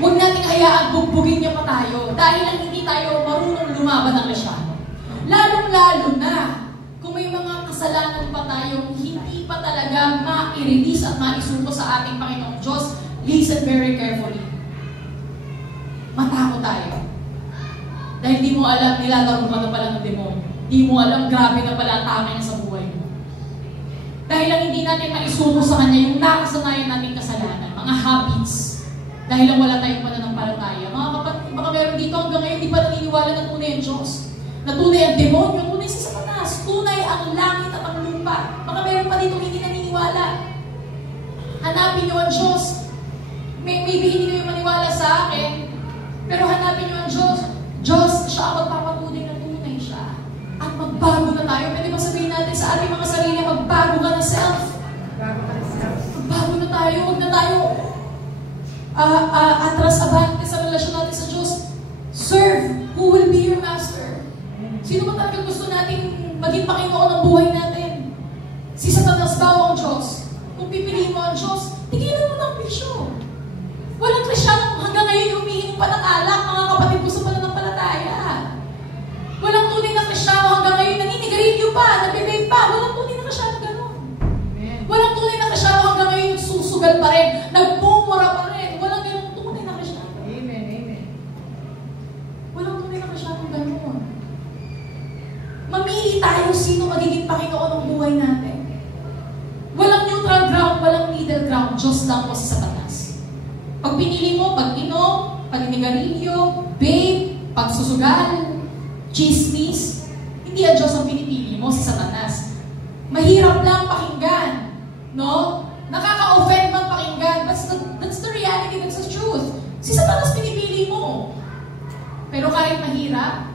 Huwag nating hayaan bugbugin niya pa tayo dahil lang hindi tayo marunong lumaban ng Kristyano. Lalong-lalo na kung may mga kasalanan pa tayong hindi pa talaga ma-release at maisuko sa ating Panginoong Diyos, listen very carefully. Matakot tayo. Dahil di mo alam, nilalaro ka na pala ng demonyo. Di mo alam, grabe na pala ang tama niya sa buhay mo. Dahil lang hindi natin maisuko sa Kanya yung nakasanayan nating kasalanan, mga habits. Dahil lang wala tayong pananampalataya. Mga kapatid, baka meron dito hanggang ngayon, di pa naniniwala na tunay ang Diyos. Na tunay ang demonyo, tunay si Satanas, tunay ang langit at ang lupa. Baka meron pa dito hindi naniniwala. Hanapin niyo ang Diyos. maybe hindi kayo maniwala sa akin, pero hanapin niyo ang Diyos. Diyos, siya ang magpapatunay na tunay siya. At magbago na tayo. Pwede ba sabihin natin sa ating mga sarili, magbago ka na self? Magbago na tayo. Huwag na tayo atras-abante sa relasyon natin sa Diyos. Serve who will be your master. Sino ba talaga gusto nating maging Panginoon ng buhay natin? Si Satanas ba o ang Diyos? Kung pipiliin mo ang Diyos, tigilan mo ng bisyo. Walang Kristiyanong hanggang ngayon humihingi pa ng alak, mga kapatid ko sa pananampalataya. Walang tunay na Kristyano hanggang ngayon naninigarilyo pa, nagbe-vape pa. Walang tunay na Kristyano ganun. Walang tunay na Kristyano hanggang ngayon nagsusugal pa rin, nagmumura pa rin. Walang ganun tunay na Kristyano. Amen, amen. Walang tunay na Kristyano ganun. Mamili tayo sino magiging Panginoon ng buhay natin. Walang neutral ground, walang middle ground. Diyos lang po si Satanas. Pag pinili mo, pag-inom, paninigarilyo, babe, pagsusugal, chismis, hindi ang Diyos ang pinipili mo, si Satanas. Mahirap lang pakinggan, no? Nakaka-offend man pakinggan, but that's the reality, that's the truth. Si Satanas pinipili mo. Pero kahit mahirap,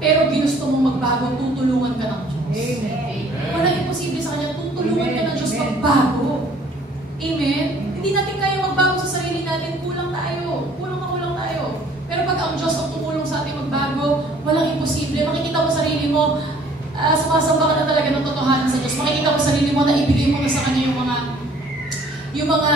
pero ginusto mong magbago, tutulungan ka ng Diyos. Amen. Walang imposible sa Kanya, tutulungan ka ng Diyos magbago. Amen? Hindi natin kaya magbago sa sarili natin, kulang tayo. Kulang tayo. Pero pag ang Diyos ang tumulong sa ating magbago, walang imposible. Makikita mo sarili mo, sumasamba ka na talaga ng totohanan sa Diyos. Makikita mo sarili mo na ibigay mo na sa Kanya yung mga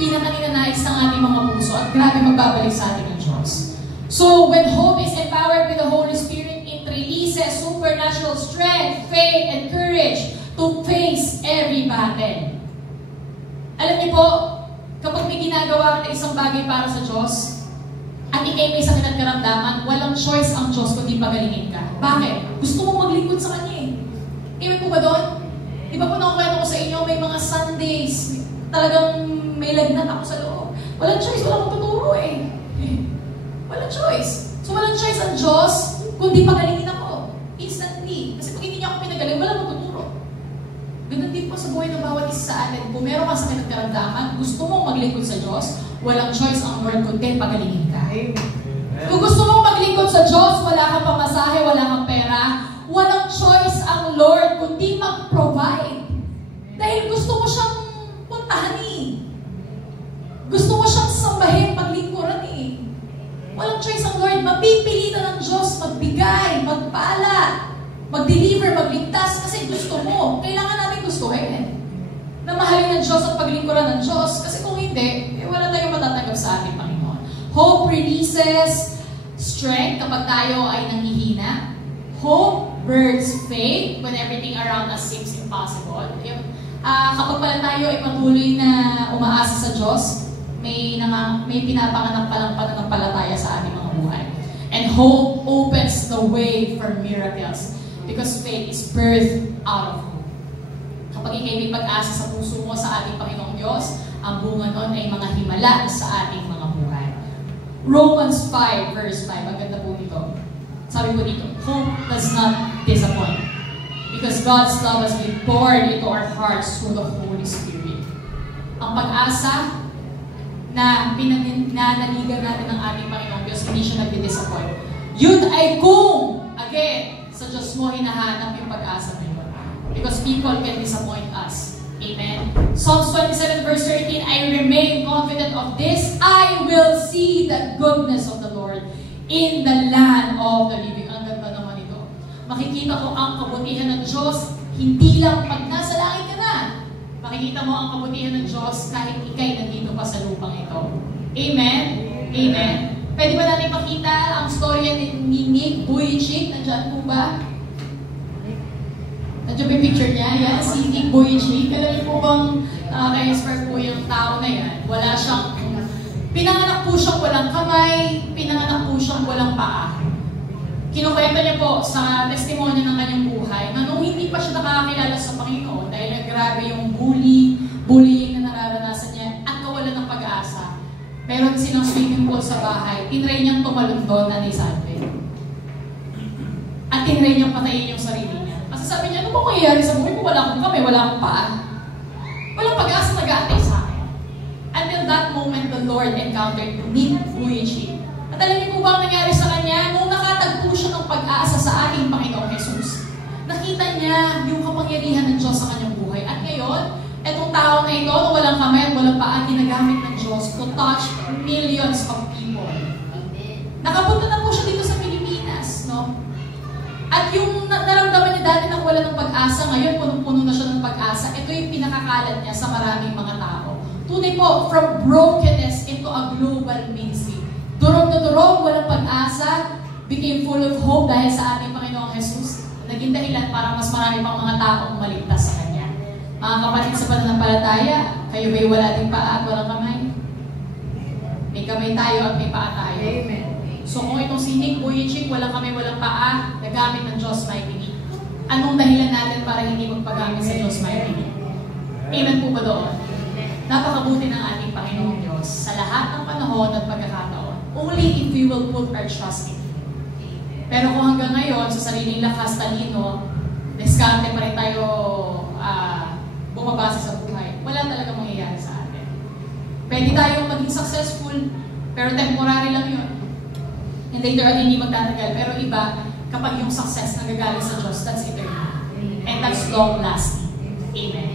pinakaninanais ng ating mga puso at grabe magbabalik sa ating ang Diyos. So, when hope is empowered with the Holy Spirit, it releases supernatural strength, faith, and courage to face every battle. Alam niyo po, kapag may ginagawa ka na isang bagay para sa Diyos, at ikay may sakit at karamdaman, walang choice ang Diyos kundi pagalingin ka. Bakit? Gusto mo maglingkod sa Kanya eh. Iwan po ba doon? Di ba po nakukwento ko sa inyo, may mga Sundays, talagang may lagnat ako sa loob. Walang choice, walang tuturo eh. Walang choice. So walang choice ang Diyos, kundi pagalingin ako. Instantly. Kasi pag hindi niya ako pinagaling, walang matuturo. Ganun din po sa buhay ng bawat isa sa atin. Kung meron ka sa sakit at karamdaman, gusto mong maglingkod sa Diyos, walang choice ang Lord kundi pagalingin ka. Kung gusto mong maglingkod sa Diyos, wala kang pamasahe, wala kang pera, walang choice ang Lord kundi mag-provide. Dahil gusto mo siyang puntahan eh. Gusto mo siyang sambahin, paglingkuran eh. Walang choice ang Lord. Mapipilitan ng Diyos magbigay, magpala, mag-deliver, magligtas kasi gusto mo. Kailangan natin gustuhin. Na mahalin ng Diyos at paglingkuran ng Diyos. Kasi kung hindi, wala tayong matatanggap sa ating Panginoon. Hope releases strength kapag tayo ay nanghihina. Hope births faith when everything around us seems impossible. Kapag pala tayo ay patuloy na umaasa sa Diyos, may pinapanganak palang pananampalataya sa ating mga buhay. And hope opens the way for miracles because faith is birthed out of hope. Kapag ikay may pag-asa sa puso mo sa ating Panginoong Diyos, ang bunga nun ay mga himala sa ating mga buhay. Romans 5 verse 5, maganda po dito. Sabi po dito, hope does not disappoint because God's love has been poured into our hearts through the Holy Spirit. Ang pag-asa na pinanaligan natin ng ating Panginoong Diyos, hindi siya nagdi-disappoint. Yun ay kung, again, sa Diyos mo hinahanap yung pag-asa mo yun. Because people can disappoint us. Amen? Psalms 27 verse 13, I remain confident of this, I will see the goodness of the Lord in the land of the living. Ang ganda naman ito. Makikita ko ang kabutihan ng Diyos, hindi lang pag nasa langit ka na. Makikita mo ang kabutihan ng Diyos kahit ikay nandito pa sa lupang ito. Amen? Amen? Pwede ba natin pakita ang storya ni Nick Vujicic? Nandiyan po ba? Nandiyan ba yung picture niya? Yan, si Nick Vujicic. Alam niyo po bang nakaka-inspire po yung tao na yan? Wala siyang, pinanganak po siyang walang kamay, pinanganak po siyang walang paa. Kinukwenta niya po sa testimonyo ng kanyang buhay na nung hindi pa siya nakakakilala sa Panginoon dahil grabe yung bullying na nararanasan niya at kawalan ng pag-asa. Meron silang swimming pool sa bahay. Tinry niyang tumalon doon na nisalve. At tinry niyang patayin yung sarili niya. Kasi sabi niya, ano ba mangyayari sa buhay ko? Wala akong kamay, wala akong paa. Walang pag-asa nag-aantay sa akin. Until that moment the Lord encountered Nick Vujicic. At alam niyo po ba ang nangyari sa kanya? Nung nakatagpo siya ng pag-asa sa ating Panginoong Jesus, nakita niya yung kapangyarihan ng Diyos sa kanyang buhay. At ngayon, etong tao na ito, na walang kamay at walang paa, ginagamit ng Diyos to touch millions of people. Nakapunta na po siya dito sa Pilipinas, no? At yung naramdaman niya dati na wala ng pag-asa, ngayon punong-puno na siya ng pag-asa. Ito yung pinakakalat niya sa maraming mga tao. Tunay po, from brokenness into a global ministry. Durog na durog, walang pag-asa, became full of hope dahil sa ating Panginoong Jesus. Naging dahilan para mas marami pang mga taong maligtas sa Kanya. Mga kapatid sa pananampalataya, kayo ba'y wala ding paa at walang kamay? May kamay tayo at may paa tayo. Amen. So kung itong si Nick Vujicic, walang kamay, walang paa, nagamit ng Diyos mightily. Anong dahilan natin para hindi magpagamit sa Diyos mightily? Amen po ba doon? Napakabuti ng ating Panginoong Diyos sa lahat ng panahon at pagkakataon. Only if we will put our trust in Him. Pero kung hanggang ngayon, sa sariling lakas, talino, diskarte pa rin tayo bumabasa sa buhay, wala talaga mangyayari sa atin. Pwede tayong maging successful, pero temporary lang yun. And later on, hindi magtatagal. Pero iba, kapag yung success na gagaling sa Diyos, that's eternal. And that's long-lasting. Amen.